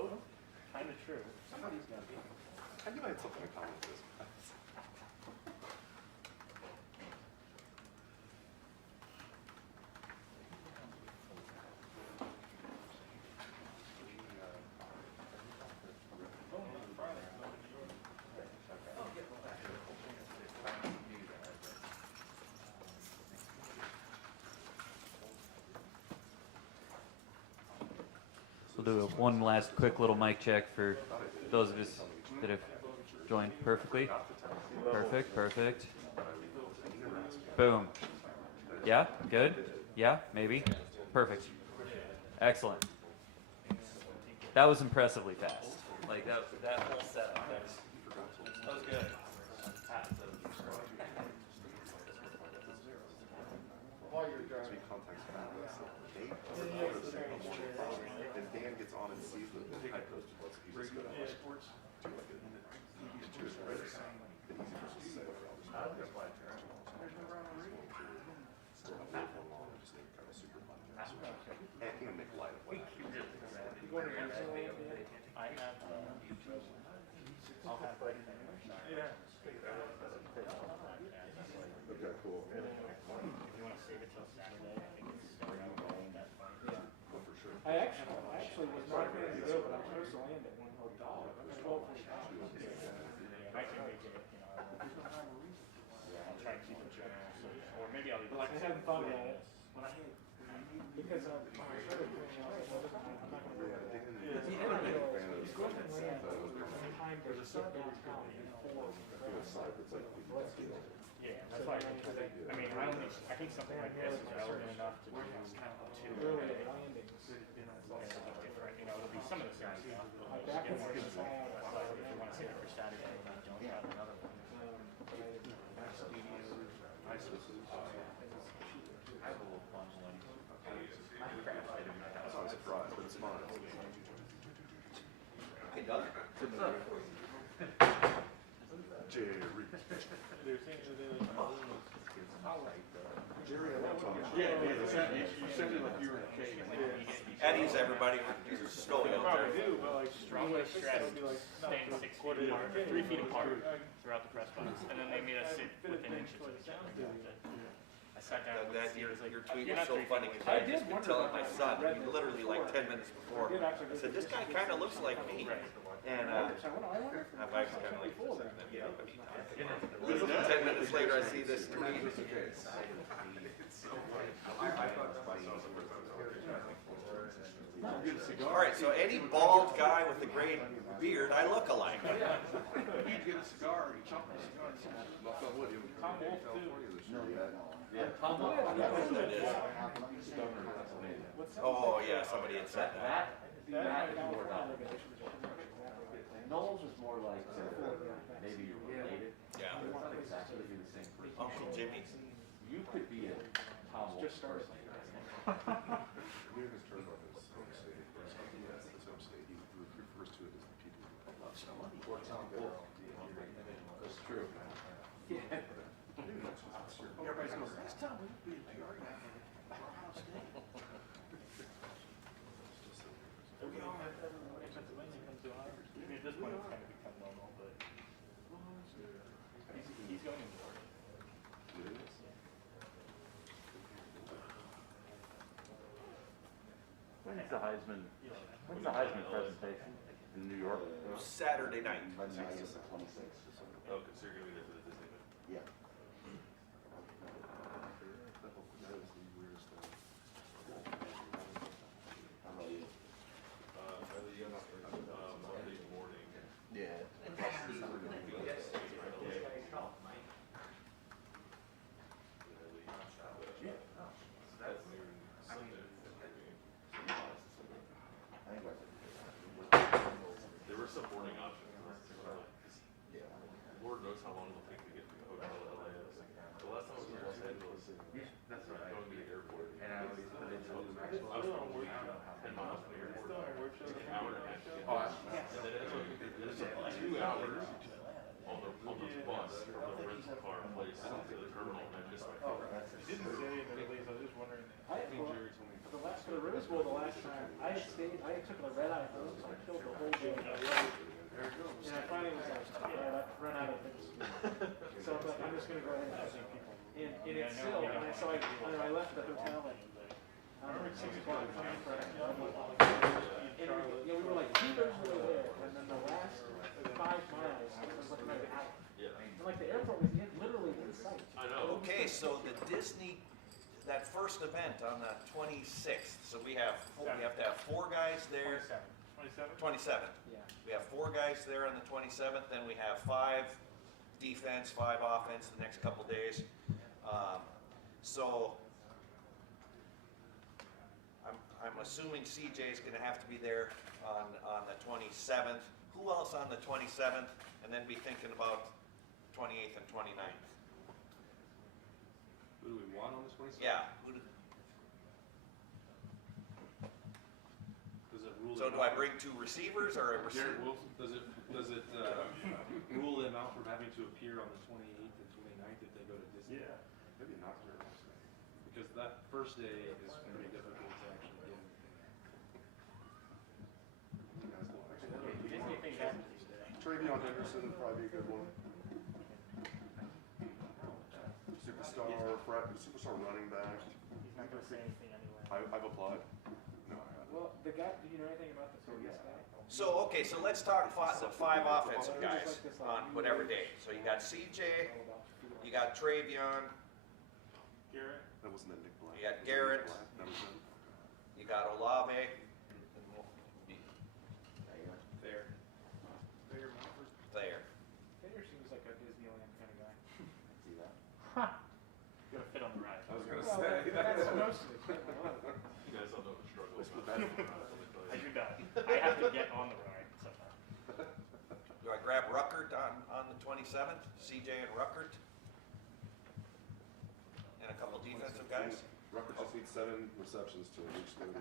Oh, kind of true. Somebody's got to be. I knew I had something in common with this. We'll do one last quick little mic check for those of us that have joined perfectly. Perfect, perfect. Boom. Yeah, good. Yeah, maybe. Perfect. Excellent. That was impressively fast. Like that whole setup. That was good. While you're driving. And Dan gets on and sees the high post. He's just going to do like a minute. He's to his right. It's easy for us to say. Still have that one long. I just think kind of super fun. And you can make light of what I have. I'll have. Yeah. Okay, cool. If you want to save it till Saturday, I think it's around that far. Yeah. Oh, for sure. I actually was not going to go, but I'm supposed to land at one hotel. It was 12:45. I can make it, I'll try to keep it general, or maybe I'll leave it. I haven't thought about it. Because I'm sort of doing it, I'm not going to do it. He's going to land time to sit downtown before. Yeah, that's why I mean, I think something like this is relevant enough to do Early landings. different, it'll be some of the same stuff. Back Get in more the info. That's why if you want to save it for Saturday, then don't have another one. That's not a surprise, but it's fun. Hey, Doug. Jerry. You sounded like you were in a cave. Eddie's everybody. You're snowing out there. Strongly stressed, staying 6 feet apart, 3 feet apart throughout the press box, and then they made us sit within inches of each other. I sat down. Your tweet was so funny because I had just been telling my son, literally like 10 minutes before, I said, this guy kind of looks like me. And my wife's kind of like, yeah, but 10 minutes later, I see this tweet. All right, so any bald guy with a gray beard, I look alike. He'd get a cigar, he'd chop a cigar. Yeah, Tom Wolf. I don't know who that is. Oh, yeah, somebody had said that. Knowles is more like maybe you're related. Yeah. Not exactly the same person. Uncle Jimmy. You could be a Tom Wolf person. His turn on his home state. His home state. He refers to it as the people who love someone. That's true. Yeah. Everybody's going, last time we would be a PR guy in Ohio State. We are in Pennsylvania comes to Ohio. I mean, at this point, it's kind of become normal, but he's going to Florida. When's the Heisman? When's the Heisman presentation in New York? Saturday night. The 26th. Oh, because you're going to be there for the Disney event. Yeah. That is the weirdest thing. How about you? Monday morning. Yeah. There were some boarding options. Lord knows how long it'll take to get to the hotel in LA. The last time I was in Los Angeles, That's right. going to the airport. And I was I was probably 10 miles from the airport. Like an hour and a half to get there. And then it took 2 hours on the bus from the rental car place to the terminal, and I missed my flight. You didn't say it in the release, I was just wondering. For the last Bowl the last time, I had stayed, I took the red eye home, so I killed the whole day. And I finally was like, all right, I've run out of things to do. So I'm like, I'm just gonna go ahead and shoot people. And it's still, and I left the hotel at 6 o'clock coming for and we were like 2 thirds of the way there, and then the last 5 miles was like another hour. And like the airport was literally in sight. I know. Okay, so the Disney, that first event on the 26th, so we have to have 4 guys there. 27. Yeah. We have 4 guys there on the 27th, then we have 5 defense, 5 offense the next couple days. So I'm assuming CJ is going to have to be there on the 27th. Who else on the 27th? And then be thinking about 28th and 29th. Who do we want on the 27th? Yeah. Does it rule? So do I bring 2 receivers or a receiver? Garrett Wilson, does it rule them out from having to appear on the 28th and 29th if they go to Disney? Yeah, maybe not there. Because that first day is pretty difficult to actually get. Disney thing happens these days. Travion Henderson would probably be a good one. Superstar running back. He's not going to say anything anyway. I've applied. No, I haven't. Well, the guy, do you know anything about the previous guy? So, okay, so let's talk the 5 offensive guys on whatever day. So you got CJ, you got Travion, Garrett? That wasn't that Nick Black. You got Garrett. That was him. you got Olave, There. Thayer. Taylor seems like a Disneyland kind of guy. See that? You gotta fit on the ride. I was gonna Well, say. that's mostly. I love it. You guys don't know the struggle. What's the best? I do not. I have to get on the ride somehow. Do I grab Ruckert on the 27th? CJ and Ruckert? And a couple defensive guys? Rutgers just needs 7 receptions to reach 30.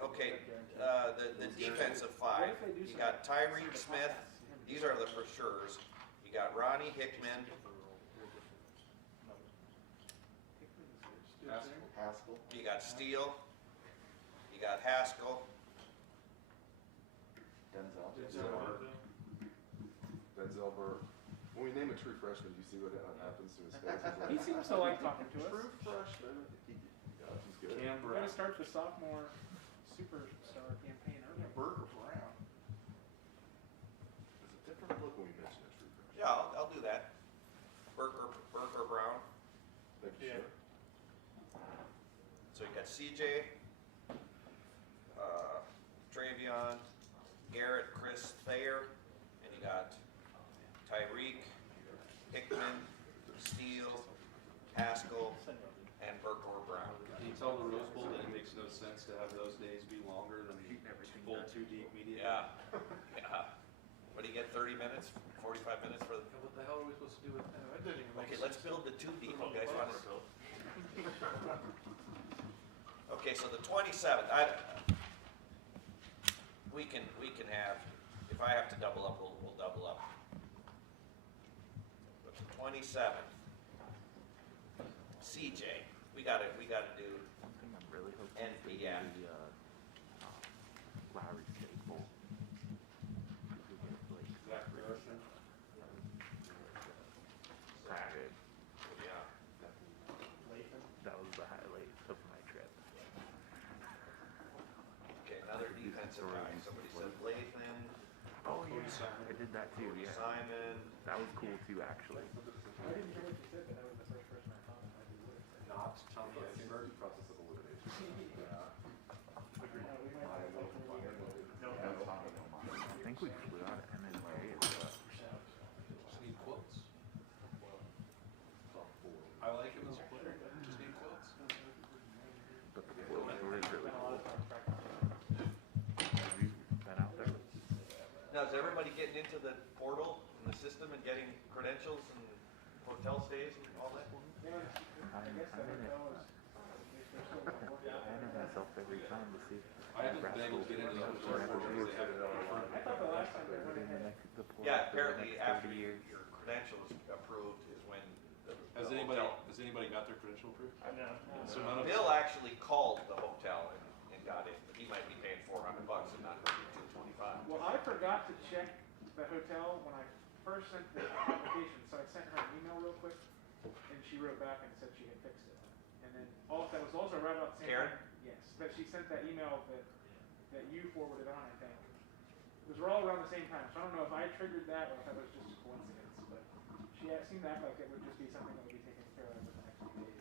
Okay, the defensive 5. You got Tyreek Smith. These are the for sure's. You got Ronnie Hickman. Haskell. You got Steele. You got Haskell. Denzel Burke. When we name a true freshman, do you see what happens to his face? He seems to like talking to us. True freshman. Yeah, he's good. Cam We're Brown. gonna start the sophomore superstar campaign early. Burke or Brown? There's a different look when we mention a true freshman. Yeah, I'll do that. Burke or Brown. Thank you, Yeah. sir. So you got CJ, Travion, Garrett, Chris, Thayer, and you got Tyreek, Hickman, Steele, Haskell, and Burke or Brown. Can you tell the Rose Bowl that it makes no sense to have those days be longer than full 2 deep media? Yeah. What do you get, 30 minutes, 45 minutes for the... What the hell are we supposed to do with that? Okay, let's build the 2 deep, you guys want to... Okay, so the 27th, we can have, if I have to double up, we'll double up. But the 27th, CJ, we gotta do I'm really hoping NPF. Lowry State Bowl. Zach Harrison. Saturday. Yeah. That was the highlight of my trip. Okay, another defensive guy. Somebody said Lathan, Oh yeah, I did that too. Yeah, Simon. that was cool too actually. I didn't hear what you said, but that was the first person I thought of. I did it. Not Tom Yeah, it's an emergent process of elimination. Agreed. We might have to take a look. I think we flew out of MSJ. Just need quotes. I like him as a player, but just need quotes. But the flow was really Spent a lot cool. of time practicing. Have you been out there? Now, is everybody getting into the portal and the system and getting credentials and hotel stays and all that? Yeah, I guess the hotel is, they're still working. I enter myself every time to see if I haven't been able to get into the hotel portal because they have it on. I thought the last time they went within the ahead. next the portal Yeah, for the apparently next after 30 years. your credentials approved is when the Has hotel. anybody got their credential approved? I know. So none of Bill actually called the hotel forgot to check the hotel when I first sent the application, so I sent her an email real quick, and she wrote back and said she had fixed it. And then that was also right about the same Karen? time. Yes, that she sent that email that you forwarded on, I think. Because we're all around the same time, so I don't know if I triggered that or if that was just a coincidence. But she seemed to act like it would just be something that would be taken care of in the next few days.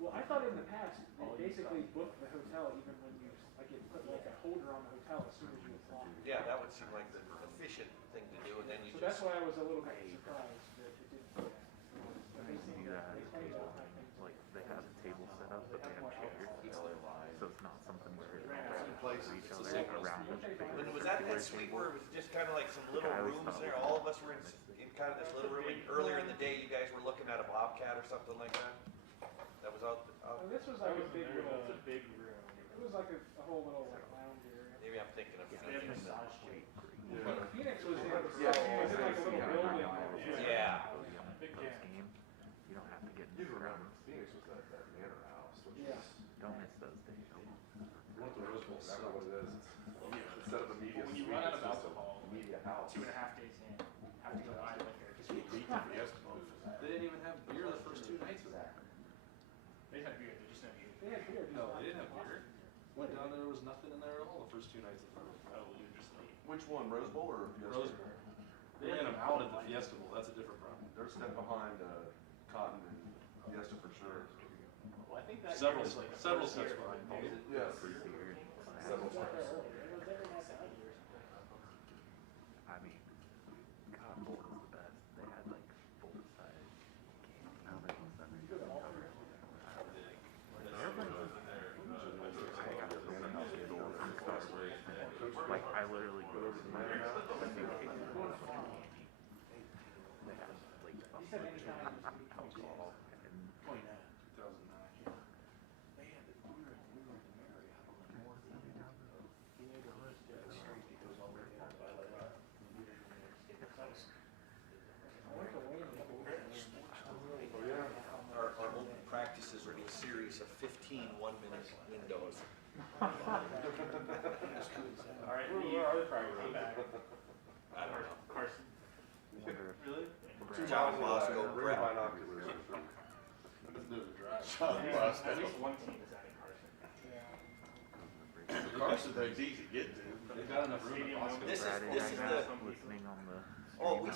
Well, I thought in the past they basically booked the hotel even when you it put like a holder on the hotel as soon as you apply. Yeah, that would seem like the efficient thing to do, and then you So that's just. why I was a little bit surprised that it didn't do that. But they seem do that. they claim to have things. Like they have a table set up, but they have chairs. So it's not something where they each other around the And was that suite where it was just kind of like some little rooms there? All of us were in kind of this little room. And earlier in the day, you guys were looking at a bobcat or something like that. That was out. This was like a big room. It's a big room. It was like a whole little like lounge area. Maybe I'm thinking of Phoenix. Phoenix was the other side. It was in like a little building. Yeah. Big game. You don't have to get in the ground. Phoenix was that manor house. Yeah. Don't miss those days. You want the Rose Bowl, that's not what it is. Instead of a media When you suite, run out it's of just alcohol, a media house. 2.5 days in, have to go buy liquor. They didn't even have beer the first 2 nights of that. They had beer, they just had beer. They had beer. just No, not they didn't have beer. Went down there was nothing in there at all the first 2 nights of the Oh, we were just late. Which one, Rose Bowl or Fiesta? Roseburg. They ran them out at the Fiesta Bowl. That's a different problem. They're a step behind Cotton and Fiesta for sure. Well, I think that Several year was like the several first steps year. behind. Yes. It Several was steps. there early. It was there not that year. I mean, Cotton Bowl was the best. They had like full size games. Now they don't have any coverage. Like I literally go over the manor house. They have like alcohol and 2009. Our open practices are a series of 15 one-minute windows. Alright, where are the practices back? I don't know. Carson. Really? John Bosco, Ring Brett. binoculars. At least one team is out in Carson. Carson, they're easy to get to. They got enough room in Bosco. This is Friday this is night the. listening on the. Oh, we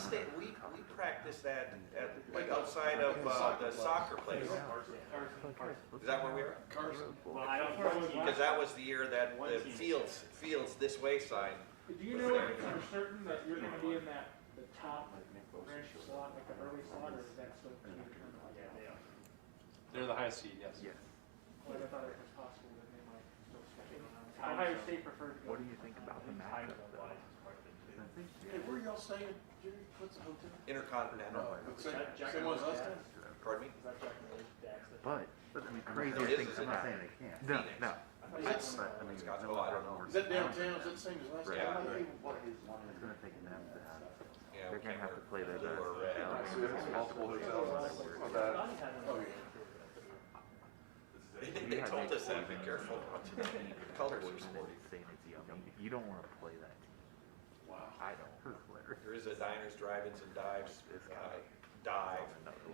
practice that at like outside of the soccer place. Is that where we were? Carson. Well, I don't know. Because that was the year that the fields this way sign. Do you know if for certain that you're going to be in the top ranch slot, like the early slot, or is that still to be determined? Yeah, they are. They're the highest seed, yes. Yes. Well, I thought it was possible that they might still stay around. Ohio State preferred to go. What do you think about the Time matchup though? wise is part of it too. I think Hey, where are y'all staying? Jerry, what's the hotel? Intercontinental. Same one as last time? Pardon me? Is that Jack and Rose Dax? But I mean, crazier It is, things isn't than it? that. No, no. It's- But I mean, Scotch- no oh, I one don't know. more- Is that downtown? Is that the same as last Yeah. time? It's gonna take them to have. Yeah, They're gonna have to play their blue best. or red. So there's multiple hotels. It's not bad. Oh, yeah. They told us that, be careful. Colors are Poison sporty. and saying it's yummy. You don't want to play that team. Wow. I don't. Hilarious. There is a diners, drive-ins, and dive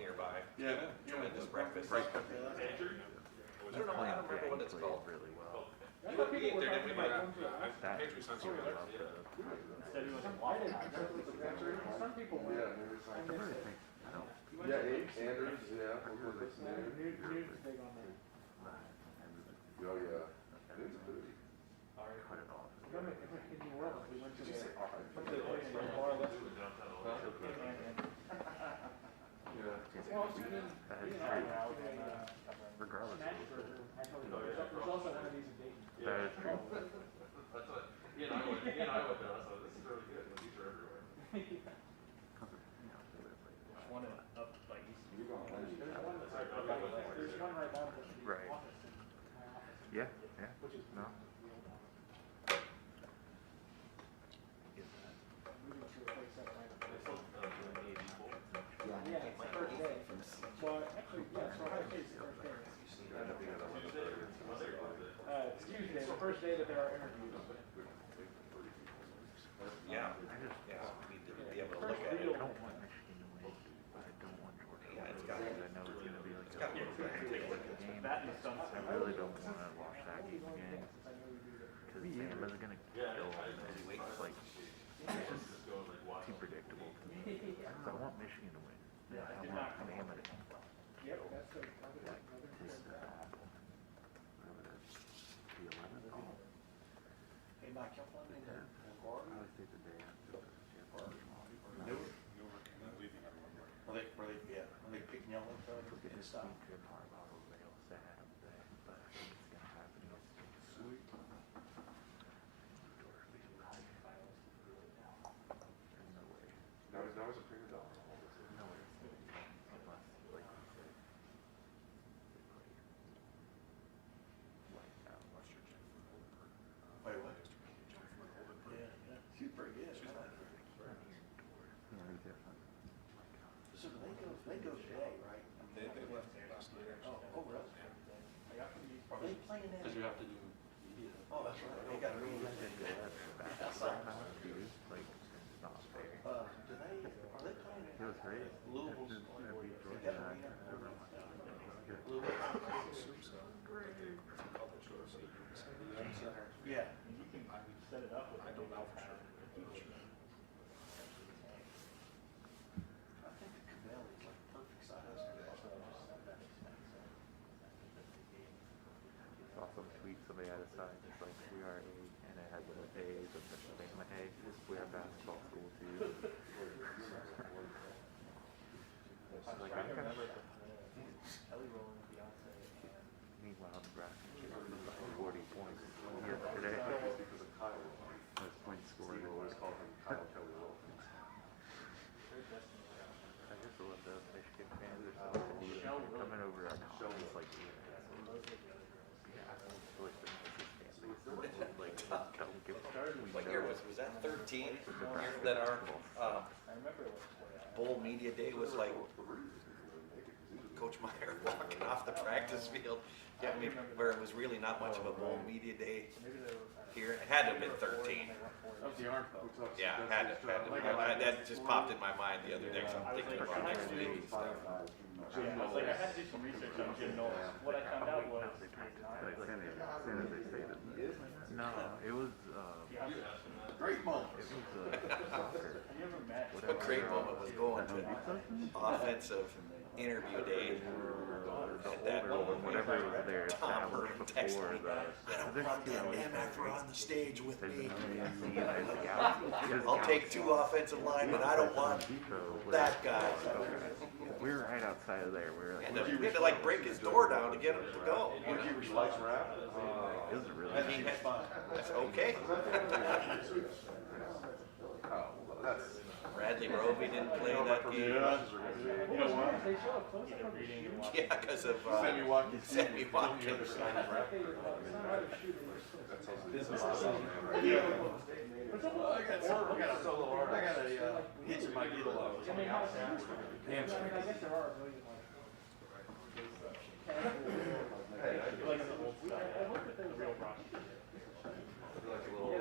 nearby. Yeah. Tremendous breakfast. Right. I don't know, I don't remember what it's called. Really well. I thought people were There, talking we about might- going to it. That Instead of like a I waffle didn't. house. Some people went. Yeah, maybe it's I like. I really missed it. think I don't. Yeah, Andrews, yeah. What was it? Nude's big on that. Oh, yeah. It's a booty. Cut it off. In New Orleans, we went to the Say, all right. place in the bar left. Yeah. Well, it's been, That you is know, true. to a Regardless smash of burger. There's also one of these in Dayton. that is true. He and I went there. I thought this is really good. These are everywhere. One up like east. You're going home. There's one right out of the Right. office, my office, Yeah, yeah. which is No. the old office. Get that. Moving to a place up by the. Yeah. Yeah, it's the first day. Well, actually, yeah, so Ohio State's the first day. first day that there are interviews. Yeah, I just yeah, we need to be able to look at it. I don't want Michigan to win, but I don't want Georgia to Yeah, win it's got because I know it's going to be like it's got to be a game. That and some. I really don't want to watch that game again because Bama's going to kill them. It's like it's just too predictable to me. I want Michigan to win. I want Bama to kill. Yep, that's a, The 11th. hey, Mike, jump on in there. I always take the day after the championship. Are they picking y'all up Get in this style? sweet trip Harbaugh over there, sad up there, but I think it's gonna happen. Sweet. There's no way. Now is a $300. No way. Unless, like you said, they play lights out. Wait, what? Yeah. She's pretty good. Yeah, he's different. So they go today, right? They left last night. Oh, really? Are they playing that? Because you have to do media. Oh, that's right. They got to read that. Like, it's not fair. Are they playing It was great. Louisville's? I beat Georgia. They got to read Yeah. You can set it up with. I don't know for sure. I think the Cabell is like perfect size. Saw some tweet somebody had a sign that's like, we are A, and it had the A, the Bama A, we are basketball school too. Like, I remember Kelly rolling with Beyonce and. meanwhile, Nebraska kicked by 40 points yesterday. Most points scored. I just love those Michigan fans are so confused. They're coming over our house like don't give a What year was that 13? Year that our I remember it was. bowl media day was like Coach Meyer walking off the practice field. Yeah, I mean, where it was really not much of a bowl media day here. It had to have been 13. Of the arm. Yeah, had to. That just popped in my mind the other day. So I'm thinking about next week and stuff. I was like, I had to do some research on Jim Knowles. What I found out was. as soon as they say that. No, it was Great moment. soccer. Have you ever met? What a great moment was going to offensive interview day. That Whatever was there Tom established Herman texted before me, the. I don't want that MFer on the stage with There's me. I'll I'll take 2 offensive linemen. I don't want that guy. We were right outside of there. We were like, We had to like break his door down to get him to go. Lights wrap? it was really I mean, that's okay. Oh, well, that's. Bradley Roby didn't play that game. You know what? They show a close up of the shoe. Yeah, because of Sammy Watkins. Sammy Watkins. It's not out of shoe. Business decision. I got a hitch in my needle. I mean, how hamstring. I guess there are a million like. Like the old stuff. I hope that they're real rock. Like a little,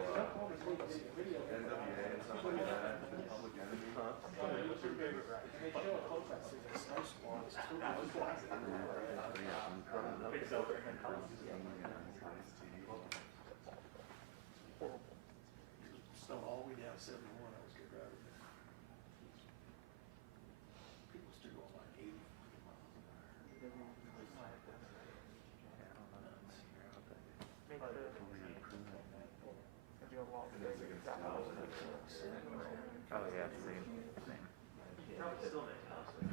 Video. NWA and stuff like that. Public Enemy. They show a close up. It's snow squalls. Big Zelda. Snow all the way down 71. I was good driving. People still going like 80 miles an hour. oh yeah, same.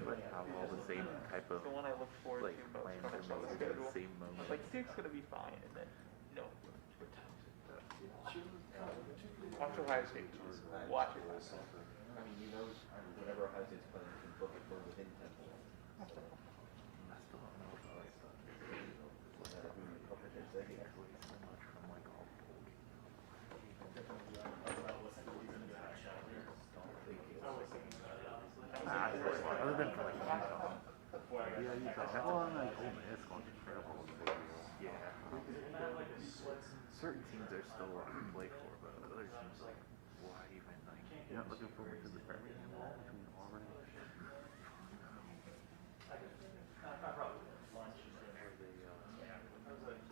Like have all the same type of the one I look forward like to most plans when I are saw the made at schedule. the same I was moment. like, Duke's gonna be fine, and then no. Watch Ohio State. Watch it. I mean, you know, whenever Ohio State's playing, you can book it for within 10 minutes. I still don't know if I like They get actually so much from like all bowl other than for like Utah. Yeah, Utah. Well, I'm like, Ole Miss going to incredible in the Big East. Yeah. Certain You're not looking forward to the Birmingham Bowl between Auburn and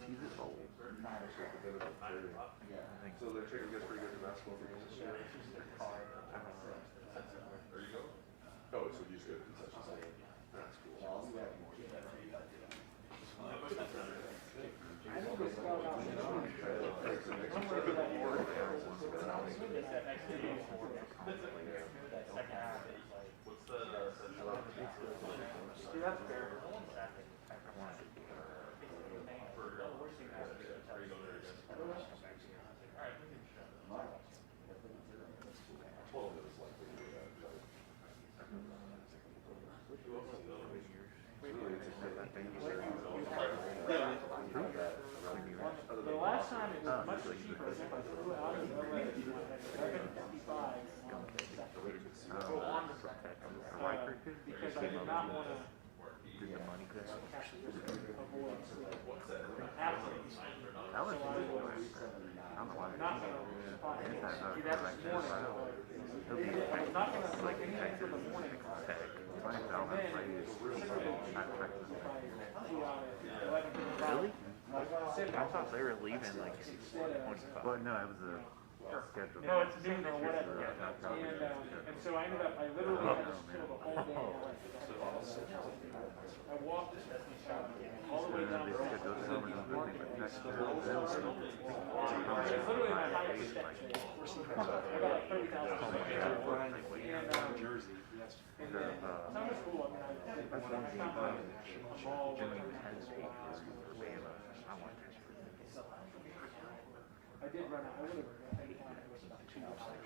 Cheez It Bowl. So they're taking you guys pretty good for basketball games this year? There you go. Oh, so you just go to concessions. That's cool. The last time it was much cheaper if I flew out of LA at 11:55 on the second. Because I did not want to Did the money go? have to just avoid sleep. That was So I was I'm like, not going to fly. See, that's this morning. I was not going to like anything for the morning. Really? I thought they were leaving like 25. Well, no, it was a schedule. No, it's noon or whatever. And so I ended up, I literally had to kill the whole day in LA. I walked all the way down. It's literally my highest step. I got like 30,000 Jersey. and then some of school, I mean, I found a mall where I did run out. I would have taken time. It was about 2 hours.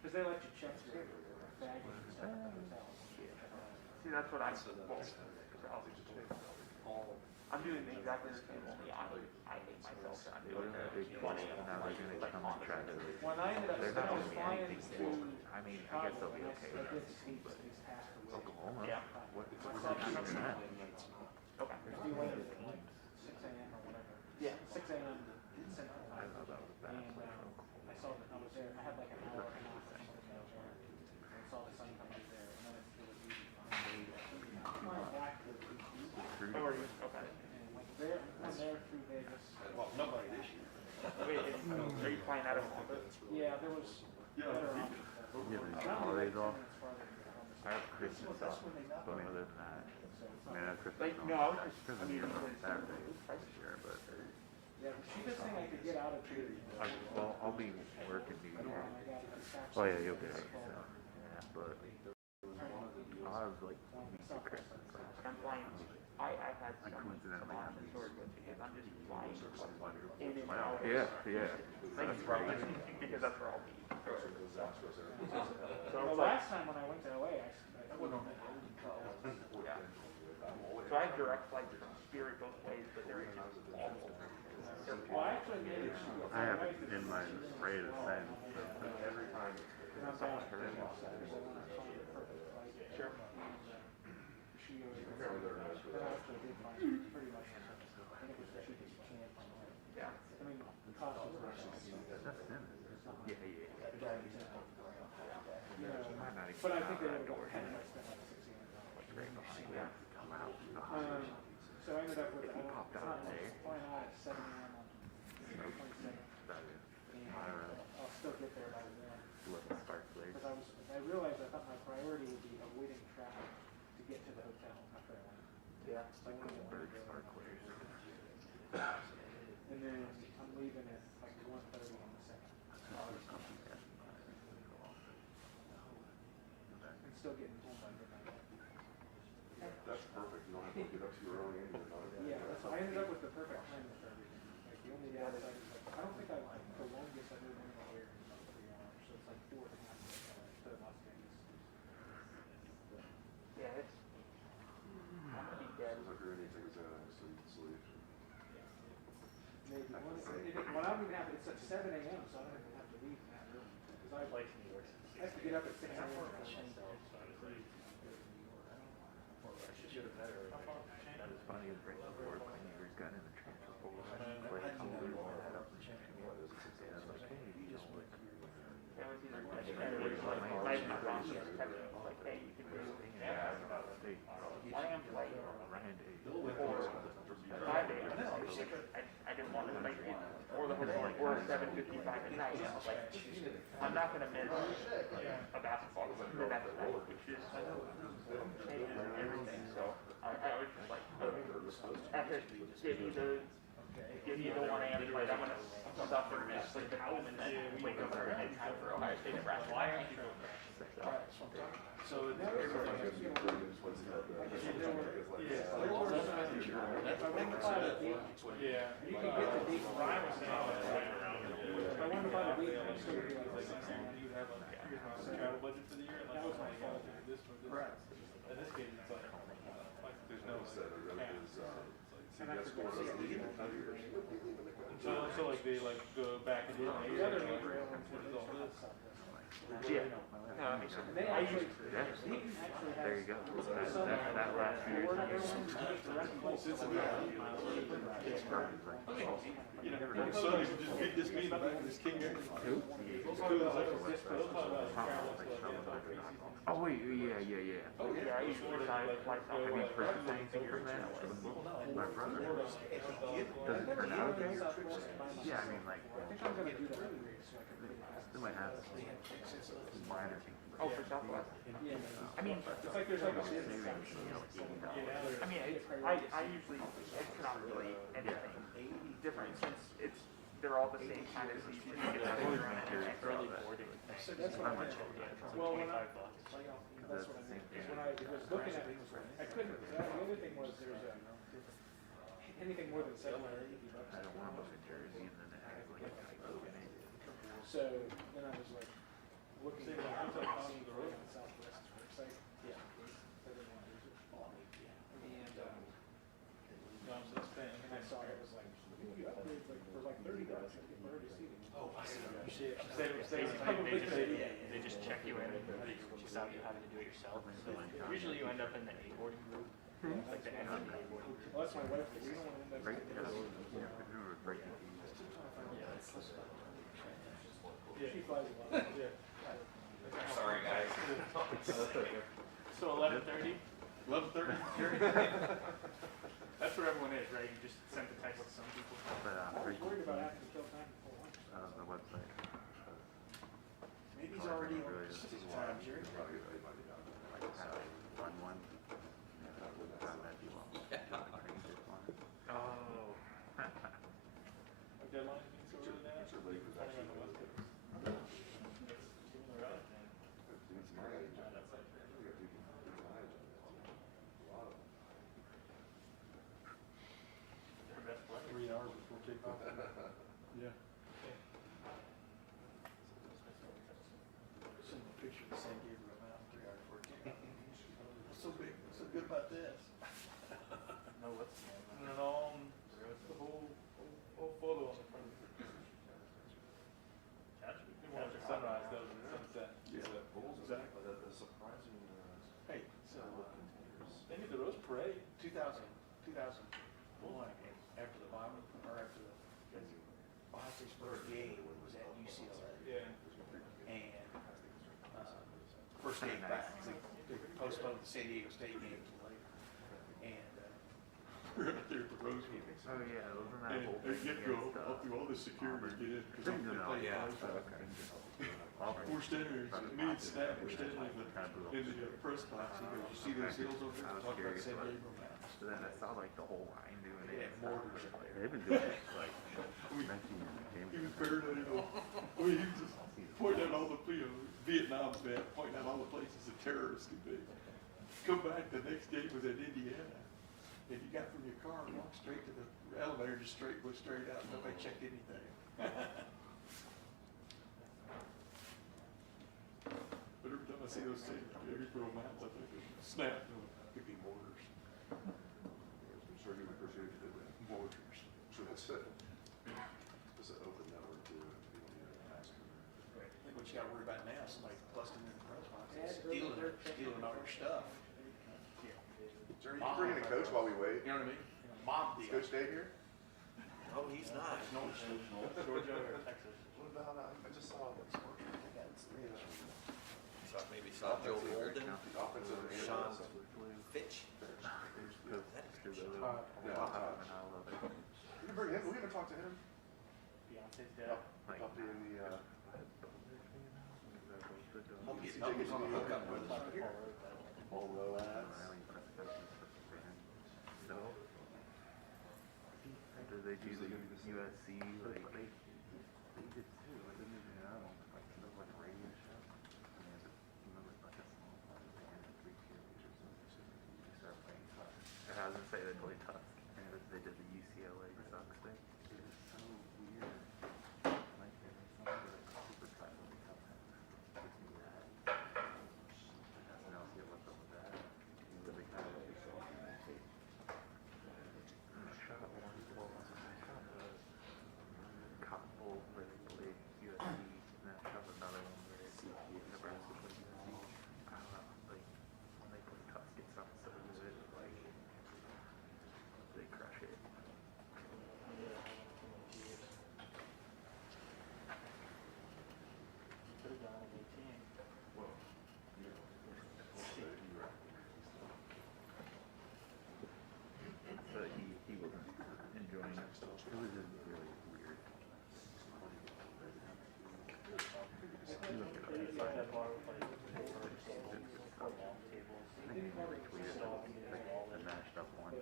Because they let you check your baggage and stuff at the hotel. See, that's what I'm doing the exact same thing. I hate myself. I'm doing Big 20. Now they're going to come on track. When I ended up, They're I not was going to be flying anything to forward. I mean, I guess they'll be okay I with did that. speak this past week. Oklahoma? Yeah. What? I saw something that? Okay. we went at 6 a.m. or whatever. Yeah. 6 a.m. Central I Time. thought that was bad. And I saw that I was there. I had like an hour and a half or something I was there. I saw the sun come up there, and then it was easy. Flying back to How are you? Okay. and like there, I'm there through Vegas. Well, nobody this year. Wait, are you flying out of Columbus? Yeah, there was better options. Yeah, there's Not holidays like 10 off. minutes farther than Columbus. I have Christmas off. But other than that, I mean, I have Christmas Like, off. no, I was just, Christmas I mean, is on because Saturday this year, but Yeah, the cheapest thing I could get out of here. well, I'll be working New Year. I got it dispatched. Oh yeah, you'll get it. So, yeah, but I was like, week of Christmas. I'm flying. I had I some coincidentally had options these. sort of because I'm just flying in and out. Yeah, yeah. Like, That's great. because that's where I'll be. So the last time when I went to LA, I wouldn't have Yeah. So I have direct flights from Spirit both ways, but they're just awful. Well, I actually made it. I have it in my ready to send. So Every time. And I'm down for it. Sure. She goes, then I actually did find pretty much, I think it was the cheapest you can find. Yeah. I mean, the cost was not that's in it. Yeah, yeah. you know, Might not even but I come think out they that would door. have had spent like $1,600. Right behind you. Come out. So I ended up with, If you popped out today. flying out at 7 a.m. on the 27th. That is. And I'll still get there by then. Little spark place. Because I realized I thought my priority would be avoiding traffic to get to the hotel after I went. Yeah. Like Bird sparklers. And then I'm leaving at like 1:30 on the 2nd. And still getting home by midnight. That's perfect. You don't have to get up too early anymore. Yeah, so I ended up with the perfect timing for everything. Like the only downside is like, I don't think I like the longest I've ever been in the air is about 3 hours. So it's like 4.5 to Las Vegas. Yeah, it's. I'm gonna be dead. Sounds like you're anything is so you can sleep. Maybe. Well, I don't even have, it's at 7 a.m. so I don't even have to leave that early. Because I Like New York. have to get up at 6 a.m. It's funny is right before Pioneers got in the transfer portal. Like, I was like, hey, you know, like, 2:55 at night, and I was like, I'm not gonna miss a basketball game the next night, which is changing everything. So I was just like, after give you the 1 a.m. flight, I'm gonna suffer and sleep at home and then wake up in time for Ohio State, Nebraska. So it's Yeah, you can get the date from Ryan was saying. If I wanted to buy the date, I'm still gonna be like, you have a travel budget for the year, and that was my fault. this one, this. Right. In this case, it's like there's no so like they like go back and do The other neighbor, what is all this? Yeah. No, that makes sense. and they actually, There you go. That last year. It's perfect. Like, You know, so you just beat this meeting back in this king area. who? Oh wait, yeah. Oh, Yeah, I used to decide flights off. Have you heard anything from that? My brother. Does it turn out okay? Yeah, I mean, like, they might have minor things. Oh, for Southwest. I mean, it's like there's like a Saving, $80. I mean, I usually, it's not really anything different since they're all the same kind of season. You get that Early boarding. That's what I went to. Well, when I, that's what I mean. When I was looking at it, I couldn't, the other thing was there's anything more than $750. I don't want to book a jersey and then it has like a So then I was like, looking at the on the road on Southwest website. Yeah. I didn't want to use it. And I saw it was like, you upgrade like for like $30, I get priority seating. Oh, I see. They just check you in without you having to do it yourself. So usually you end up in the A boarding group, like the end of the A boarding group. Well, that's my wife, we don't want to end up. break it up. You know, breaking She flies a lot. Yeah. Sorry, guys. So 11:30. 11:30. That's where everyone is, right? You just sent the text to some people. But I was worried about having to kill time before lunch. the website. Maybe he's already on Really, Pacific time, Jerry. Like have run one. That'd be well. Oh. What deadline is it over there? Their best player. 3 hours before kickoff. Yeah. Send a picture of the San Gabriel Mountain 3 hours before kickoff. What's so big? What's so good about this? No, what's And then the whole photo on the front. You want the sunrise though, the sunset. Yeah. Exactly. Hey, so they did the Rose Parade 2001 after the bombing or after the Ohio State's first game was at UCLA. Yeah. And first game back, they postponed the San Diego State game to later. And we're out there at the Rose Bowl. Oh yeah, wasn't that And whole they thing get go against, up through all the security to get in because Didn't they know play yeah. We're standing there, me and Snap, we're standing in the press box. He goes, "You see those hills over there?" Talking about San Diego Mountains. So then I saw like the whole line doing it. Yeah, mortars. They've been doing it like We- 19 years. He was paranoid. He was just pointing out all the, Vietnam vet, pointing out all the places the terrorists could be. Come back, the next game was at Indiana. And you got from your car and walked straight to the elevator, just went straight out. Nobody checked anything. But every time I see those things, every little mountains, I think, Snap, could be mortars. Mortars. I think what you gotta worry about now is somebody busting in the press box and stealing all your stuff. Jerry, you bring in a coach while we wait? You know what I mean? Mom Is deal. Coach Dave here? Oh, he's not. Georgia or Texas? What about, I just saw this morning. Maybe saw Joe Golden, The offensive and Sean defensive. Fitch. We can bring him, we haven't talked to him. Beyonce's dad. Like Puppy in the, I'm getting tickets on the hookup with us right here. old low ass. Do they do the USC like? They did too. I didn't even know. Like the like radio show. And they had to remember like a small part. They had 3 cheerleaders. They started playing Tusk. I was gonna say they played Tusk. And they did the UCLA Sucks thing. It was so weird. Like there was something like super tribal stuff. Gives me that. Nothing else yet. What's up with that? The big guy. Shot one. Cotton Bowl where they played USC, and then shot another one where Nebraska played USC. I don't know, like when they play Tusk, it sounds so good. Like they crush it. Put it down at 18. But he wasn't enjoying it. It was just really weird. That bar with like 4 long tables. I think he retweeted like the mashed up one.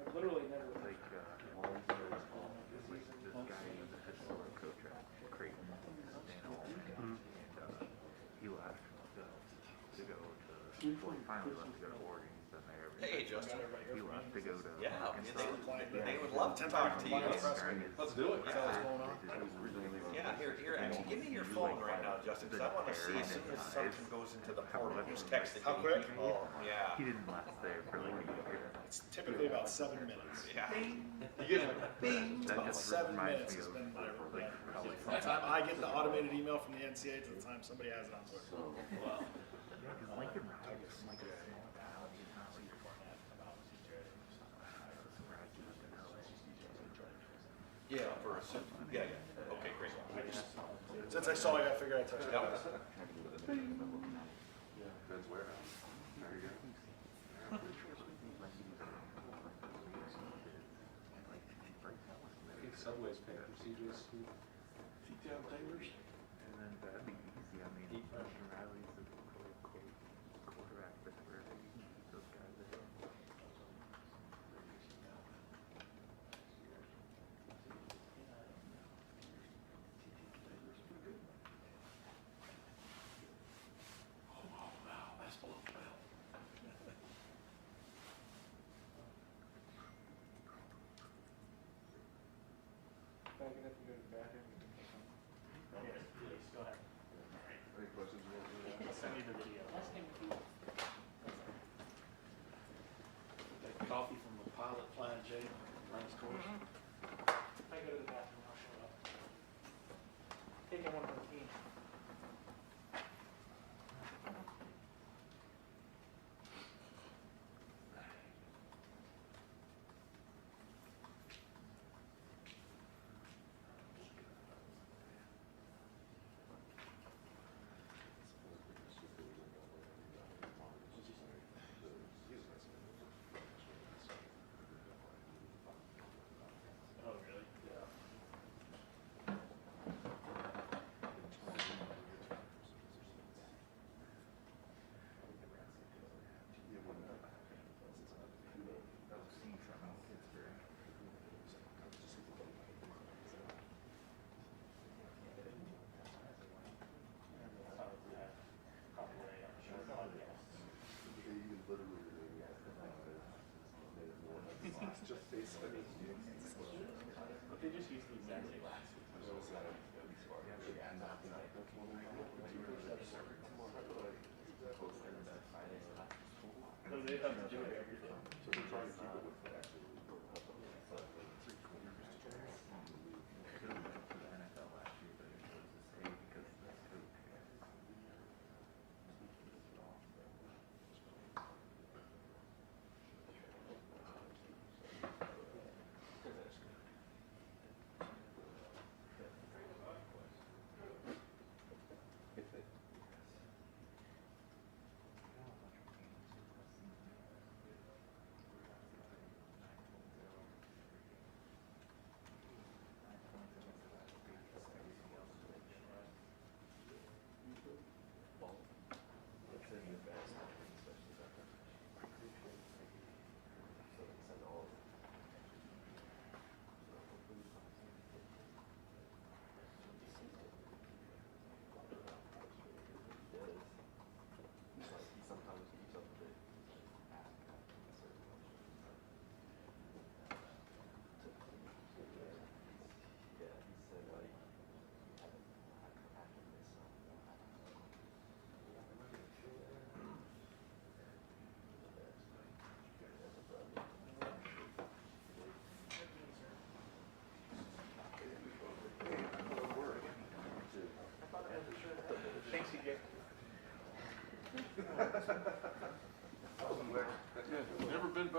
I've literally never. Like this guy was a historic coach at Creighton, Dan Allman, and he left to go to finally left to go to Oregon. He's been there. Hey, Justin. He left to go to Yeah, Arkansas. they would love to talk to you. Let's do it. Yeah, here, actually, give me your phone right now, Justin, because I want to see as soon as something goes into the portal, who's texting How you. quick? Oh, yeah. He didn't last there for like a year. It's typically about 7 minutes. Yeah. You get That about just 7 reminds minutes me has of been my like probably From the time I get the automated email from the NCAA to the time somebody has it on Twitter. because Lincoln Riley from like a small town. He's not like Yeah, for a certain, yeah. Okay, great. Since I saw you, I figured I'd touch it. Yep. Ben's warehouse. There you go. I think Subway's paying for CJ's food. T-Town Taylors. And then that'd be easy. I mean, Lincoln Riley's the quarterback, but wherever you can keep those guys at. If I get up and go to the bathroom, you can take them. Yes, please, go ahead. Any questions you want to ask? I'll send you the video. Take coffee from the pilot flying J, runs his course. If I go to the bathroom, I'll show up. Taking one for the team. Oh, really? Yeah. Just face, I mean, But they just use the exact same last. So they have to do it every day. so we're trying to keep it with that.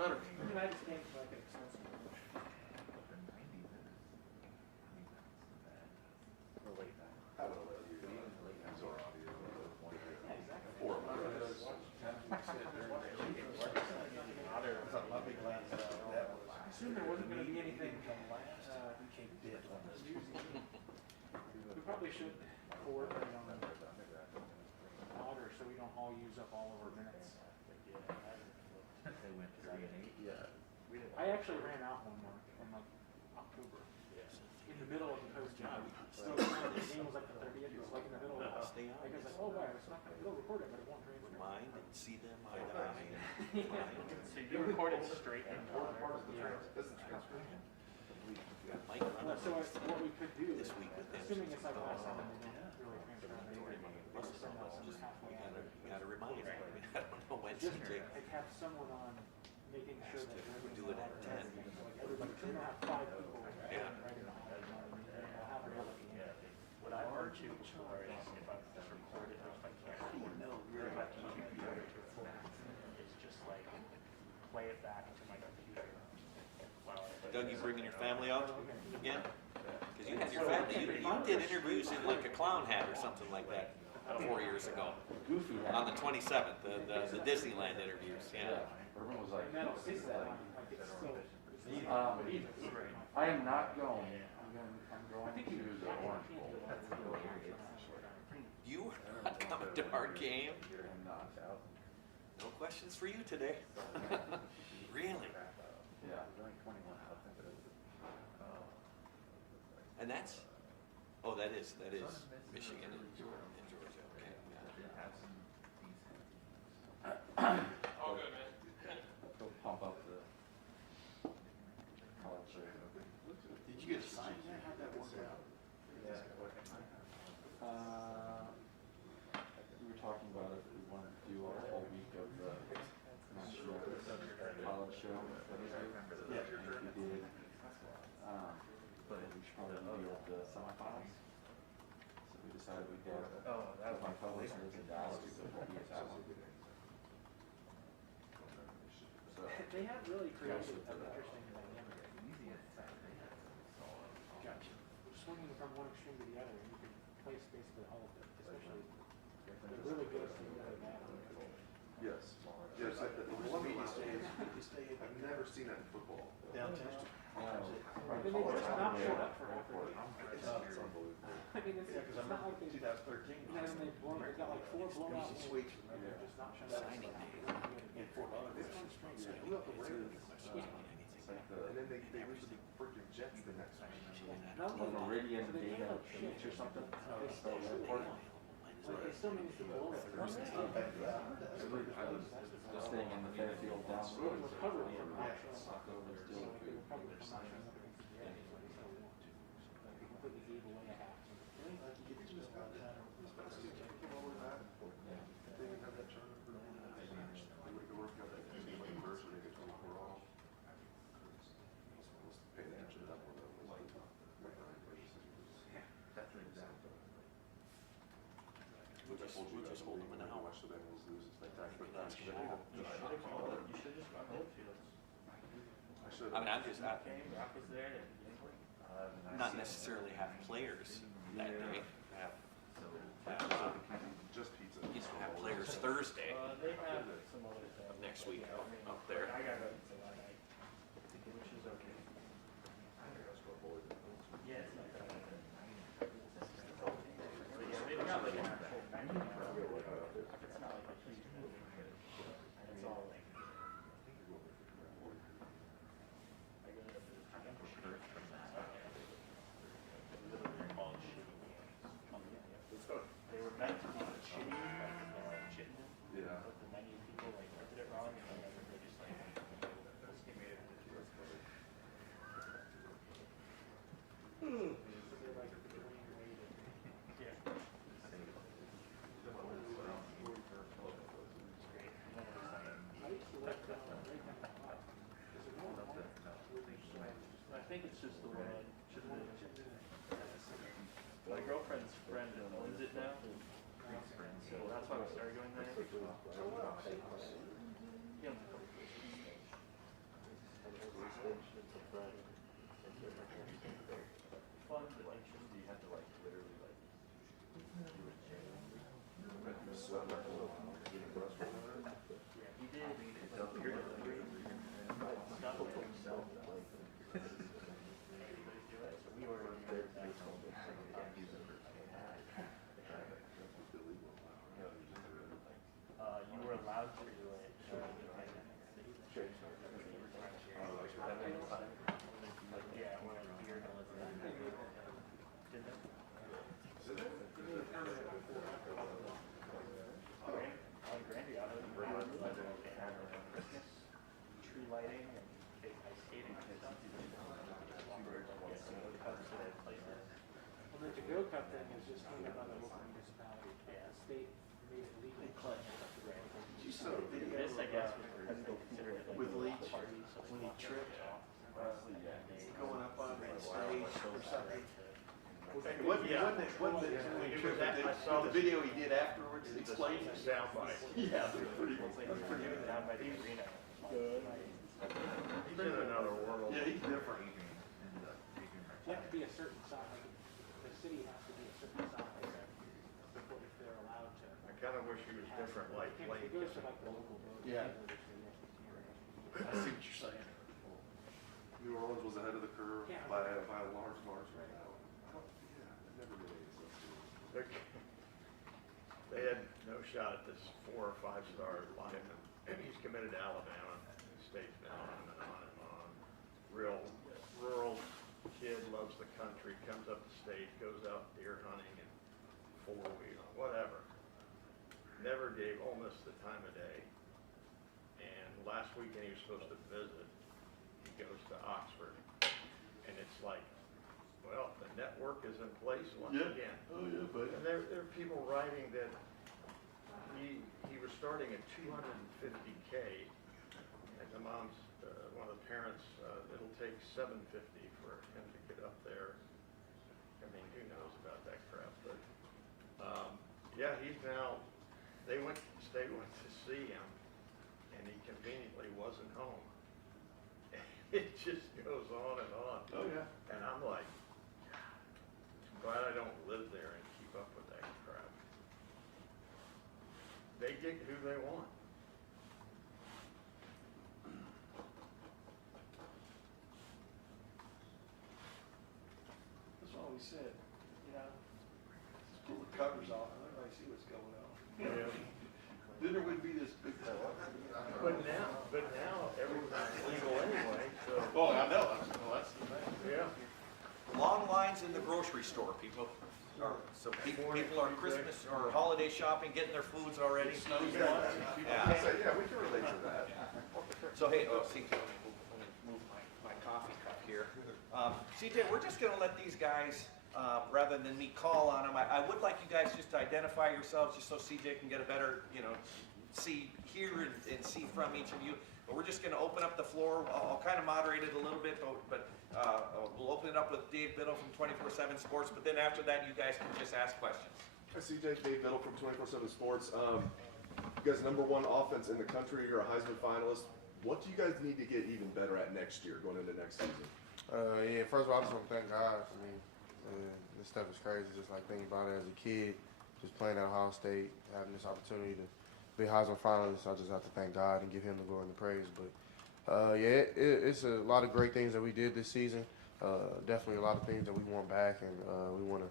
better. The United States like an extensive. Assume there wasn't going to be anything. We probably should coordinate on order so we don't all use up all of our minutes. I actually ran out one month in like October, in the middle of the post job. So the game was like the 30th. It was like in the middle of the. Stay on. I was like, oh wow, it's not. It'll record it, but it won't transfer. Mind and see them eye to eye. So you recorded straight in Part of the Mike, So what we could do, this week with them. assuming it's like last time, they don't really transfer on anybody. Send out some halfway out. You gotta remind me. I don't know when Just CJ. like have someone on making sure that everyone's Do it at 10. like everybody, we don't have 5 people. Yeah. Right in the hall, you know what I mean? And we'll have reality. What I've heard too before is if I've recorded or if I can't record, or if I can't record it to a format, it's just like play it back to my computer. Doug, you bringing your family out again? Because you had your family, you did interviews in like a clown hat or something like that 4 years ago. Goofy hat. On the 27th, the Disneyland interviews, yeah. Urban was like, And that'll sit that line, like it's still. I am not going. I'm going to the Orange Bowl. You are not coming to our game? I'm not. No questions for you today. Really? Yeah. And that's, oh, that is Michigan and Georgia, okay. All good, man. Go pump up the college show. Did you get a sign there? How'd that work out? We were talking about if we wanted to do a whole week of the national college show. Yeah. If we did, but we should probably do the semifinals. So we decided we'd go. Oh, that was my publisher lives in Dallas, so we'll be at that one. So. They have really created an interesting dynamic. Gotcha. Swinging from one extreme to the other, and you can place basically all of it, especially the really good and the really bad. Yes. Yes, the one thing you say is, I've never seen that in football. Downtown. And they just not showed up for half a game. It's unbelievable. I mean, it's not like they. 2013. And then they got like 4 blowout It was a wins. sweep. They're just not showing up. In Fort Lauderdale. Who else the Ravens? And then they lose to the freaking Jets the next week. On Meridian Data Beach or something. So airport. Like they still managed to blow it. I was just staying in the Fairfield down the road. Recovered from not Yeah. showing up. Suck over So still. like they recovered from not showing up against the Jets. Like they still won. Like they completely gave away a half. They didn't have that turnover. They would go work out that team like first when they get 24 off. Pay attention to that one though. We just hold them an hour. Watch the Bengals lose. It's spectacular. You should have called it. You should just run it. I should. I mean, I'm just, not necessarily have players that day, have Just pizza. you know, have players Thursday They have some other of things. next week up there. I got it. Which is okay. Yeah, it's not that bad. But yeah, they've got like an actual menu. It's not like a huge menu. It's all like. I go to the first from that. Literally all shitty games. They were meant to be shitty, like Chittenden. Yeah. But the menu people like printed it wrong, and then they just like we'll skip it. So they're like the Dwayne Wade of- yeah. It's great. And then it was like, I used to like right down the block. Is there no one? I think it's just the one. My girlfriend's friend owns it now. So that's why we started going there. He owns a couple places. Fun, You had to like literally like do it genuinely. Sweat like a little getting brush or whatever. yeah, he did. You're the three, and Stuff for himself, like, So we were in there. You were allowed to do it. Yeah, or like beer and Elizabeth. Did they? On Grandy Auto, they had Christmas tree lighting and fake ice skating and stuff. Well, the to-go cup thing is just came out of the local municipality. Yeah. The state made it legal. You saw a video This, I guess, was considered like with a Leach party, so when he it's tripped, going up on the stage or something. It wasn't when he tripped, the video he did afterwards, it explains the soundbite. Yeah, that's pretty good. down by the arena. He's in another world. Yeah, he's different. You have to be a certain size, like, the city has to be a certain size before if they're allowed to. I kind of wish he was different, like It goes to like the local board. Yeah. I see what you're saying. New Orleans was ahead of the curve Yeah. by a large margin. Yeah, it never made any sense to me. They had no shot at this 4 or 5 star lineman, and he's committed to Alabama. State's been on and on and on. Real rural kid, loves the country, comes up to state, goes out deer hunting and 4-wheel, whatever. Never gave Ole Miss the time of day. And last weekend he was supposed to visit. He goes to Oxford, and it's like, well, the network is in place once again. Oh, yeah, but. And there are people writing that he was starting at 250K, and the mom's, one of the parents, it'll take 750 for him to get up there. I mean, who knows about that crap, but, yeah, he's now, State went to see him, and he conveniently wasn't home. It just goes on and on. Oh, yeah. And I'm like, I'm glad I don't live there and keep up with that crap. They get who they want. That's what we said, you know, Just pull the covers off and let everybody see what's going on. Yeah. Then there wouldn't be this big. But now everything's legal anyway, so. Oh, I know, that's the thing. Yeah. Long lines in the grocery store, people. So people are Christmas or holiday shopping, getting their foods already. Yeah. Yeah, we can relate to that. So hey, CJ, let me move my coffee cup here. CJ, we're just gonna let these guys, rather than me call on them, I would like you guys just to identify yourselves, just so CJ can get a better, hear and see from each of you. But we're just gonna open up the floor. I'll kind of moderate it a little bit, but we'll open it up with Dave Biddle from 24/7 Sports. But then after that, you guys can just ask questions. Hi, CJ, Dave Biddle from 24/7 Sports. You guys, #1 offense in the country. You're a Heisman finalist. What do you guys need to get even better at next year, going into next season? Yeah, first of all, I just want to thank God. I mean, this stuff is crazy. Just like thinking about it as a kid, just playing at Ohio State, having this opportunity to be a Heisman finalist. I just have to thank God and give Him the glory and the praise. But it's a lot of great things that we did this season. Definitely a lot of things that we want back, and we want to,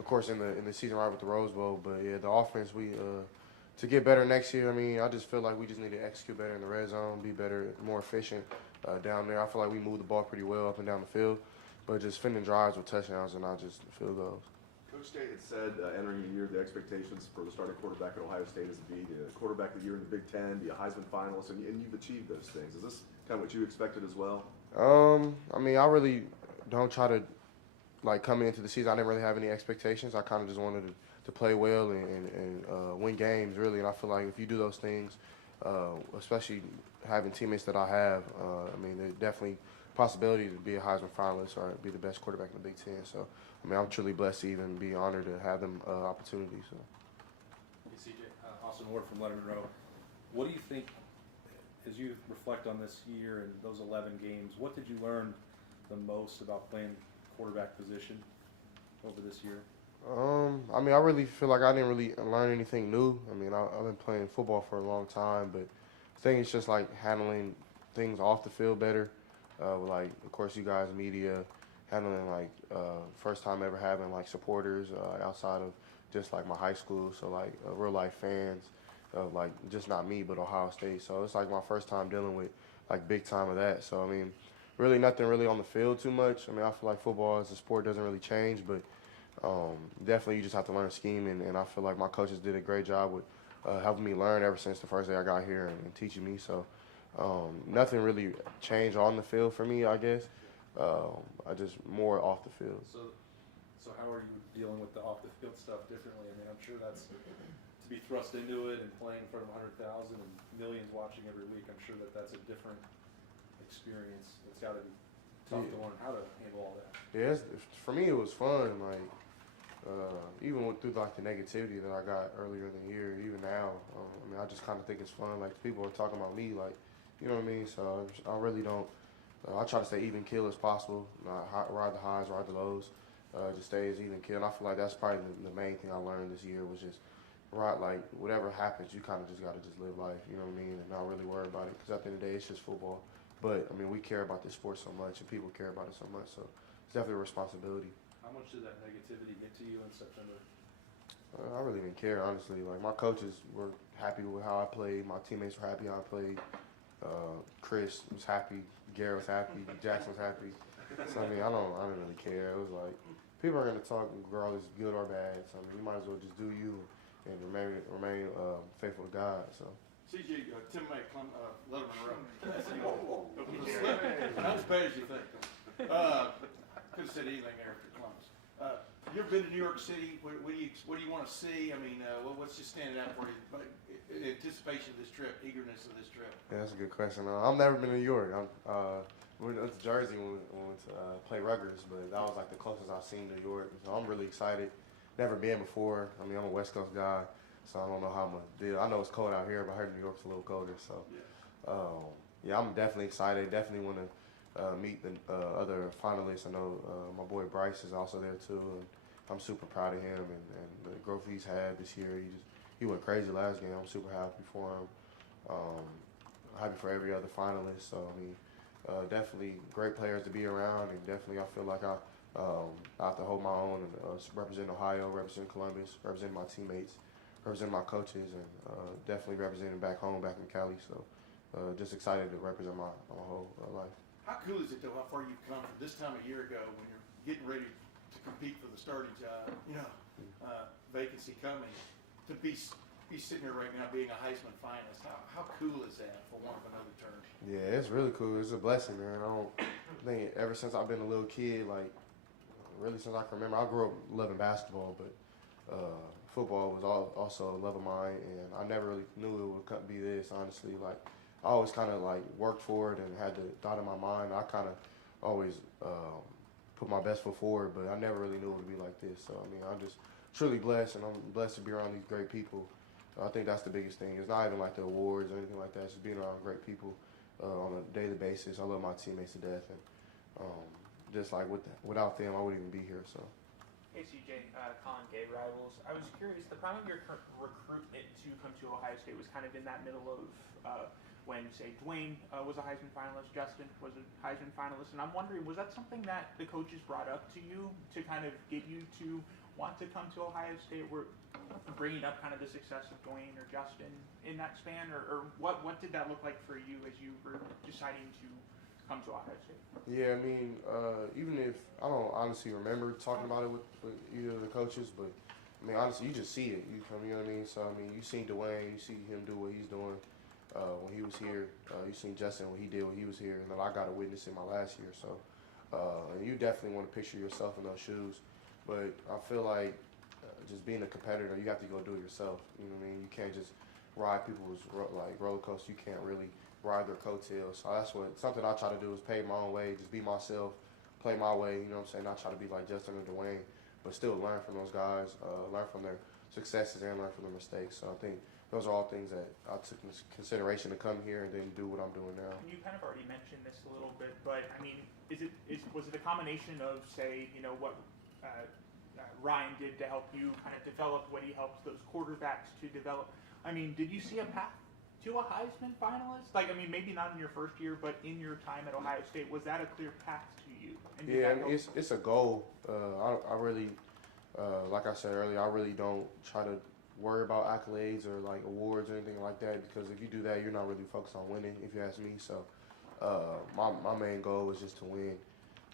of course, in the season right with the Rose Bowl. But yeah, the offense to get better next year. I mean, I just feel like we just need to execute better in the red zone, be better, more efficient down there. I feel like we move the ball pretty well up and down the field, but just finishing drives with touchdowns and not just field goals. Coach State had said entering the year, the expectations for the starting quarterback at Ohio State is to be the quarterback of the year in the Big Ten, be a Heisman finalist, and you've achieved those things. Is this kind of what you expected as well? I mean, I really don't try to, coming into the season, I didn't really have any expectations. I kind of just wanted to play well and win games, really. And I feel like if you do those things, especially having teammates that I have, I mean, there's definitely possibility to be a Heisman finalist or be the best quarterback in the Big Ten. So, I mean, I'm truly blessed to even be honored to have them opportunity. So. Hey, CJ, Austin Ward from Letterman Row. What do you think, as you reflect on this year and those 11 games, what did you learn the most about playing quarterback position over this year? I mean, I really feel like I didn't really learn anything new. I mean, I've been playing football for a long time, but I think it's just like handling things off the field better. Like, of course, you guys, media, handling like first time ever having like supporters outside of just like my high school, so like real life fans of like just not me but Ohio State. So it's like my first time dealing with like big time of that. So I mean, really nothing really on the field too much. I mean, I feel like football as a sport doesn't really change, but definitely you just have to learn scheming, and I feel like my coaches did a great job with helping me learn ever since the first day I got here and teaching me. So nothing really changed on the field for me, I guess. I just more off the field. So how are you dealing with the off the field stuff differently? I mean, I'm sure that's to be thrust into it and playing in front of 100,000 and millions watching every week. I'm sure that's a different experience. It's got to be tough to learn how to handle all that. Yeah, for me it was fun. Like even through like the negativity that I got earlier in the year, even now, I mean, I just kind of think it's fun. Like people are talking about me, like, you know what I mean. So I really don't. I try to stay even keel as possible. Ride the highs, ride the lows. Just stay as even keel. And I feel like that's probably the main thing I learned this year was just ride, like whatever happens, you kind of just got to just live life. You know what I mean, and not really worry about it, because at the end of the day, it's just football. But I mean, we care about this sport so much, and people care about it so much. So it's definitely a responsibility. How much did that negativity get to you in September? I really didn't care, honestly. Like, my coaches were happy with how I played. My teammates were happy how I played. Chris was happy. Garrett was happy. Jackson was happy. So, I mean, I didn't really care. It was like, people are going to talk regardless, good or bad. So, I mean, you might as well just do you and remain faithful to God. So. CJ, Tim May, Letterman Road. Not as bad as you think. Could have said anything there after Columbus. You ever been to New York City? What do you want to see? I mean, what's just standing out for you? In anticipation of this trip, eagerness of this trip. Yeah, that's a good question. I've never been to New York. We went to Jersey when we went to play Rutgers, but that was like the closest I've seen New York. So I'm really excited. Never been before. I mean, I'm a West Coast guy, so I don't know how I'm gonna deal. I know it's cold out here, but I heard New York's a little colder. So yeah, I'm definitely excited. Definitely want to meet the other finalists. I know my boy Bryce is also there too, and I'm super proud of him and the growth he's had this year. He went crazy last game. I'm super happy for him. Happy for every other finalist. So I mean, definitely great players to be around, and definitely I feel like I have to hold my own and represent Ohio, represent Columbus, represent my teammates, represent my coaches, and definitely representing back home, back in Cali. So just excited to represent my whole life. How cool is it though, how far you've come from this time a year ago when you're getting ready to compete for the starting job, vacancy coming, to be sitting here right now being a Heisman finalist? How cool is that, for want of another term? Yeah, it's really cool. It's a blessing, man. I don't think ever since I've been a little kid, like really since I can remember, I grew up loving basketball, but football was also a love of mine, and I never really knew it would be this, honestly. Like, I always kind of like worked for it and had the thought in my mind. I kind of always put my best foot forward, but I never really knew it would be like this. So, I mean, I'm just truly blessed, and I'm blessed to be around these great people. I think that's the biggest thing. It's not even like the awards or anything like that. It's just being around great people on a daily basis. I love my teammates to death, and just like without them, I wouldn't even be here. So. Hey CJ, Colin Gay, Rivals. I was curious, the prime of your recruitment to come to Ohio State was kind of in that middle of when, say, Dwayne was a Heisman finalist, Justin was a Heisman finalist, and I'm wondering, was that something that the coaches brought up to you to kind of get you to want to come to Ohio State? Were bringing up kind of the success of Dwayne or Justin in that span, or what did that look like for you as you were deciding to come to Ohio State? Yeah, I mean, even if I don't honestly remember talking about it with either of the coaches, but I mean, honestly, you just see it. You know what I mean? So I mean, you seen Dwayne, you see him do what he's doing when he was here. You seen Justin what he did when he was here, and then I got to witness it my last year. So, and you definitely want to picture yourself in those shoes. But I feel like just being a competitor, you have to go do it yourself. You know what I mean? You can't just ride people's like roller coaster. You can't really ride their coattails. So that's something I try to do is pave my own way, just be myself, play my way, you know what I'm saying? Not try to be like Justin or Dwayne, but still learn from those guys, learn from their successes and learn from the mistakes. So I think those are all things that I took into consideration to come here and then do what I'm doing now. And you kind of already mentioned this a little bit, but I mean, was it a combination of, say, what Ryan did to help you kind of develop what he helps those quarterbacks to develop? I mean, did you see a path to a Heisman finalist? Like, I mean, maybe not in your first year, but in your time at Ohio State, was that a clear path to you? And yeah, it's a goal. I really, like I said earlier, I really don't try to worry about accolades or like awards or anything like that, because if you do that, you're not really focused on winning, if you ask me. So my main goal is just to win.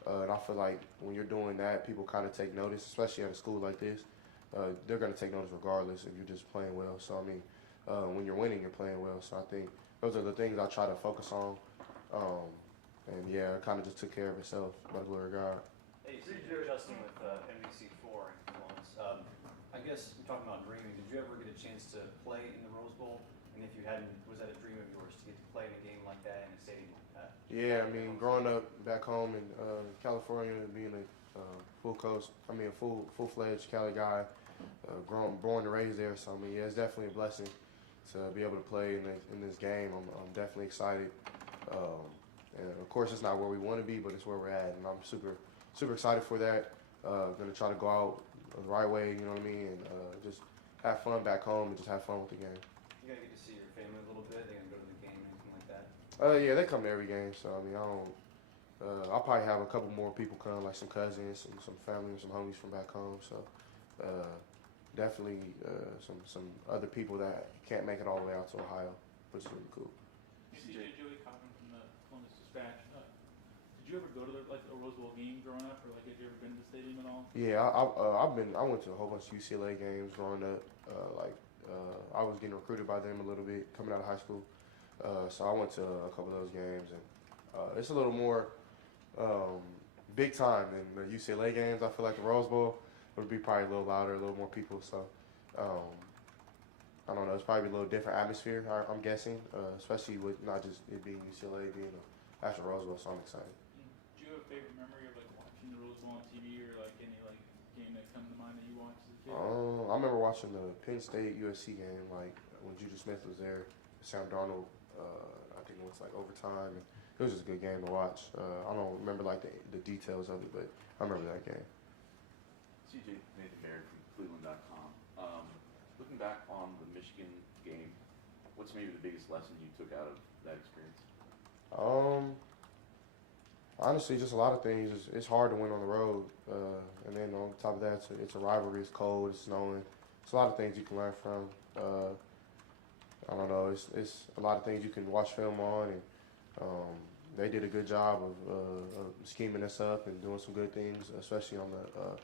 And I feel like when you're doing that, people kind of take notice, especially at a school like this. They're going to take notice regardless if you're just playing well. So, I mean, when you're winning, you're playing well. So I think those are the things I try to focus on. And yeah, it kind of just took care of itself, by the glory of God. Hey, Justin with NBC4 in Columbus. I guess you're talking about dreaming. Did you ever get a chance to play in the Rose Bowl? And if you hadn't, was that a dream of yours to get to play in a game like that in a stadium like that? Yeah, I mean, growing up back home in California, being a full-fledged Cali guy, born and raised there. So I mean, yeah, it's definitely a blessing to be able to play in this game. I'm definitely excited. And of course, it's not where we want to be, but it's where we're at, and I'm super excited for that. Gonna try to go out the right way, you know what I mean, and just have fun back home and just have fun with the game. You gonna get to see your family a little bit? They gonna go to the game or anything like that? Yeah, they come to every game, so I mean, I don't. I'll probably have a couple more people come, like some cousins, some family, and some homies from back home. So definitely some other people that can't make it all the way out to Ohio, which is really cool. CJ, Joey Cochran from the Columbus Dispatch. Did you ever go to a Rose Bowl game growing up, or like have you ever been to the stadium at all? Yeah, I went to a whole bunch of UCLA games growing up. I was getting recruited by them a little bit coming out of high school, so I went to a couple of those games, and it's a little more big time than the UCLA games. I feel like the Rose Bowl would be probably a little louder, a little more people. So I don't know. It's probably a little different atmosphere, I'm guessing, especially with not just it being UCLA, being after Rose Bowl. So I'm excited. Do you have a favorite memory of like watching the Rose Bowl on TV, or like any like game that comes to mind that you watched as a kid? I remember watching the Penn State USC game, like when Juju Smith was there, Sam Darnold. I think it was like overtime. And it was just a good game to watch. I don't remember like the details of it, but I remember that game. CJ, Nathan Baird from Cleveland.com. Looking back on the Michigan game, what's maybe the biggest lesson you took out of that experience? Honestly, just a lot of things. It's hard to win on the road, and then on top of that, it's a rivalry. It's cold. It's snowing. It's a lot of things you can learn from. I don't know. It's a lot of things you can watch film on, and they did a good job of scheming us up and doing some good things, especially on the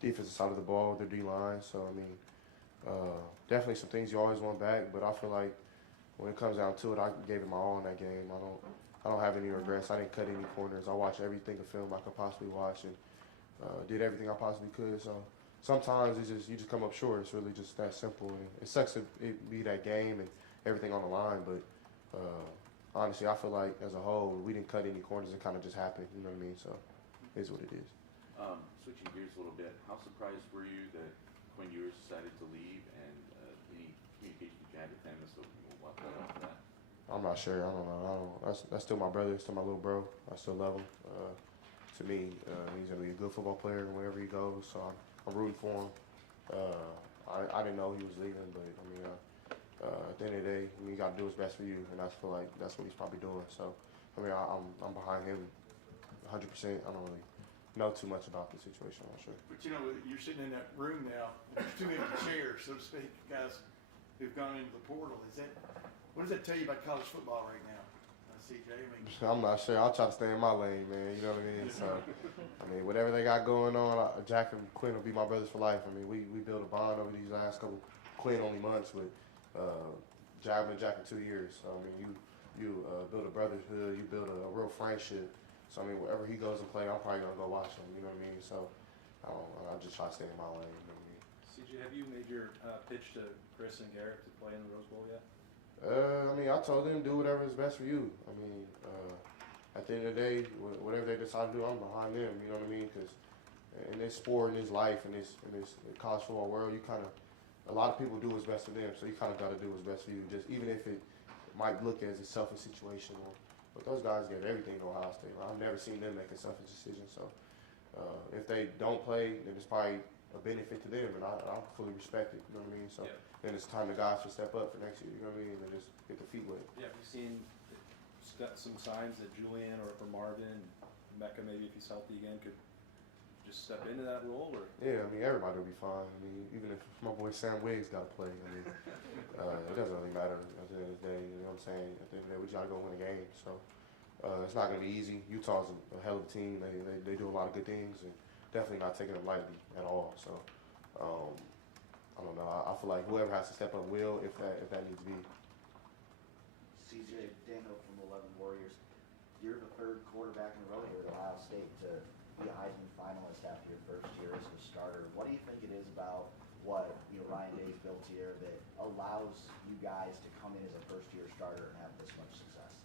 defensive side of the ball with their D-line. So, I mean, definitely some things you always want back, but I feel like when it comes down to it, I gave it my all in that game. I don't have any regrets. I didn't cut any corners. I watched everything of film I could possibly watch and did everything I possibly could. So sometimes you just come up short. It's really just that simple. And it sucks to be that game and everything on the line, but honestly, I feel like as a whole, we didn't cut any corners. It kind of just happened. You know what I mean? So it is what it is. Switching gears a little bit, how surprised were you that Quinn Ewers decided to leave, and any communication you had with him as to what led up to that? I'm not sure. I don't know. That's still my brother. Still my little bro. I still love him. To me, he's gonna be a good football player wherever he goes. So I'm rooting for him. I didn't know he was leaving, but I mean, at the end of the day, I mean, you got to do what's best for you, and I feel like that's what he's probably doing. So, I mean, I'm behind him 100%. I don't really know too much about the situation. I'm not sure. But you know, you're sitting in that room now. There's too empty chairs, so to speak, guys who've gone into the portal. What does that tell you about college football right now, CJ? I mean, I'm not sure. I'll try to stay in my lane, man. You know what I mean? So, I mean, whatever they got going on, Jack and Quinn will be my brothers for life. I mean, we built a bond over these last couple Quinn only months with Jack and 2 years. So, I mean, you build a brotherhood, you build a real friendship. So, I mean, wherever he goes and play, I'm probably going to go watch him. You know what I mean? So, I'll just try to stay in my lane. You know what I mean? CJ, have you made your pitch to Chris and Garrett to play in the Rose Bowl yet? I mean, I told them do whatever is best for you. I mean, at the end of the day, whatever they decide to do, I'm behind them. You know what I mean? Because in this sport, in this life, in this college football world, you kind of a lot of people do what's best for them, so you kind of got to do what's best for you. Just even if it might look as a selfish situation, but those guys get everything to Ohio State. I've never seen them make a selfish decision. So if they don't play, then it's probably a benefit to them, and I fully respect it. You know what I mean? So then it's time the guys to step up for next year. You know what I mean? And just get their feet wet. Yeah, have you seen some signs that Julian or Marvin, Mecca, maybe if he's healthy again, could just step into that role? Or? Yeah, I mean, everybody will be fine. I mean, even if my boy Sam Wiggs got to play, I mean, it doesn't really matter at the end of the day. You know what I'm saying? At the end of the day, we just got to go win a game. So it's not going to be easy. Utah's a hell of a team. They do a lot of good things, and definitely not taking them lightly at all. So I don't know. I feel like whoever has to step up will, if that needs to be. CJ Daniel from 11 Warriors. You're the third quarterback in a row here at Ohio State to be a Heisman finalist after your first year as a starter. What do you think it is about what Ryan Day's built here that allows you guys to come in as a first-year starter and have this much success?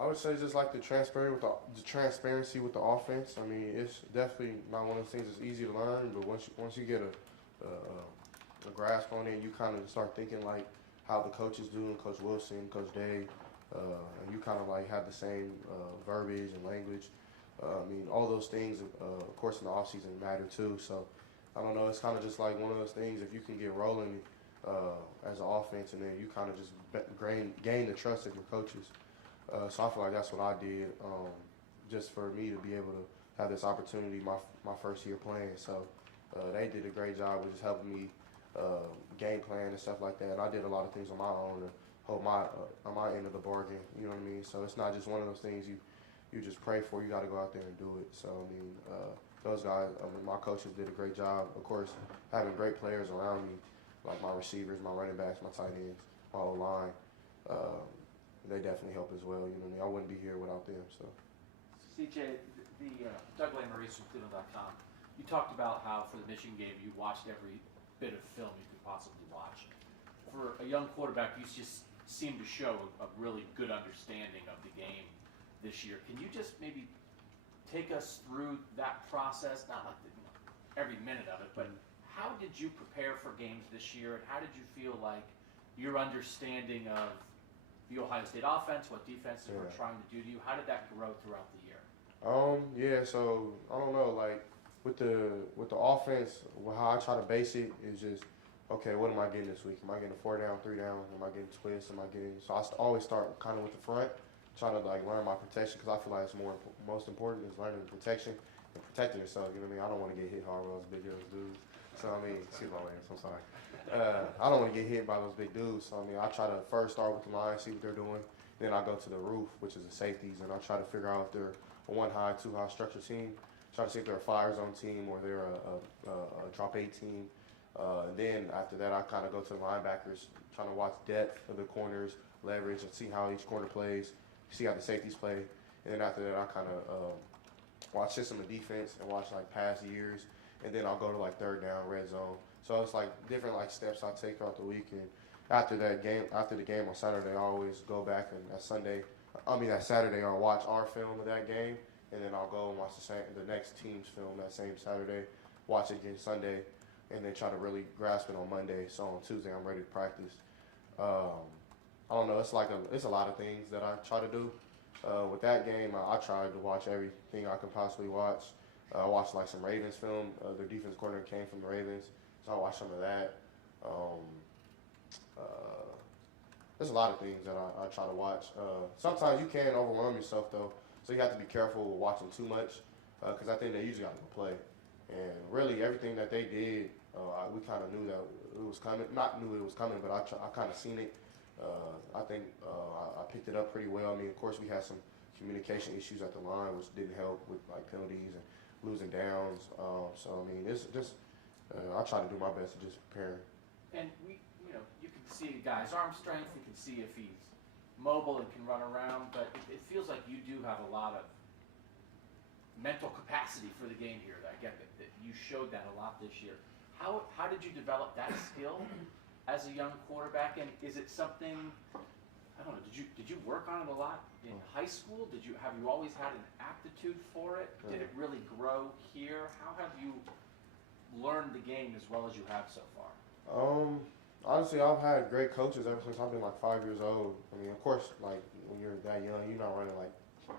I would say just like the transparency with the offense. I mean, it's definitely not one of those things that's easy to learn, but once you get a grasp on it, you kind of start thinking like how the coaches do, Coach Wilson, Coach Day, and you kind of like have the same verbiage and language. I mean, all those things, of course, in the offseason matter too. So, I don't know, it's kind of just like one of those things, if you can get rolling as an offense and then you kind of just gain the trust of your coaches. So I feel like that's what I did, just for me to be able to have this opportunity my first year playing. So they did a great job with just helping me game plan and stuff like that. And I did a lot of things on my own to hold on my end of the bargain. You know what I mean? So it's not just one of those things you just pray for. You got to go out there and do it. So I mean, those guys, my coaches did a great job. Of course, having great players around me, like my receivers, my running backs, my tight ends, my whole line. They definitely help as well. You know what I mean? I wouldn't be here without them. So, CJ, Doug Lamarice from Cleveland.com. You talked about how for the Michigan game you watched every bit of film you could possibly watch. For a young quarterback, you just seem to show a really good understanding of the game this year. Can you just maybe take us through that process? Not like every minute of it, but how did you prepare for games this year, and how did you feel like your understanding of the Ohio State offense, what defenses were trying to do to you, how did that grow throughout the year? Yeah, so I don't know, like with the offense, how I try to base it is just, okay, what am I getting this week? Am I getting a 4 down, 3 down? Am I getting twists? So I always start kind of with the front, trying to like learn my protection, because I feel like it's most important is learning the protection and protecting yourself. You know what I mean? I don't want to get hit hard with those big ass dudes. So I mean, excuse my language, I'm sorry. I don't want to get hit by those big dudes. So I mean, I try to first start with the line, see what they're doing. Then I go to the roof, which is the safeties, and I try to figure out if they're a 1 high, 2 high structure team. Try to see if they're a fire zone team or they're a drop 8 team. And then after that, I kind of go to the linebackers, trying to watch depth of the corners, leverage, and see how each corner plays, see how the safeties play. And then after that, I kind of watch system of defense and watch like past years. And then I'll go to like 3rd down, red zone. So it's like different like steps I take throughout the week. And after the game on Saturday, I always go back, and that Saturday I'll watch our film of that game, and then I'll go and watch the next team's film that same Saturday, watch it again Sunday, and then try to really grasp it on Monday. So on Tuesday I'm ready to practice. I don't know. It's a lot of things that I try to do. With that game, I tried to watch everything I could possibly watch. I watched like some Ravens film. Their defense coordinator came from the Ravens, so I watched some of that. There's a lot of things that I try to watch. Sometimes you can overwhelm yourself though, so you have to be careful with watching too much, because I think they usually got to play. And really everything that they did, we kind of knew that it was coming. Not knew it was coming, but I kind of seen it. I think I picked it up pretty well. I mean, of course, we had some communication issues at the line, which didn't help with like penalties and losing downs. So I mean, it's just I try to do my best to just prepare. And you can see a guy's arm strength. You can see if he's mobile and can run around. But it feels like you do have a lot of mental capacity for the game here. I get that you showed that a lot this year. How did you develop that skill as a young quarterback? And is it something, I don't know, did you work on it a lot in high school? Have you always had an aptitude for it? Did it really grow here? learned the game as well as you have so far? Honestly, I've had great coaches ever since I've been like 5 years old. I mean, of course, like when you're that young, you're not running like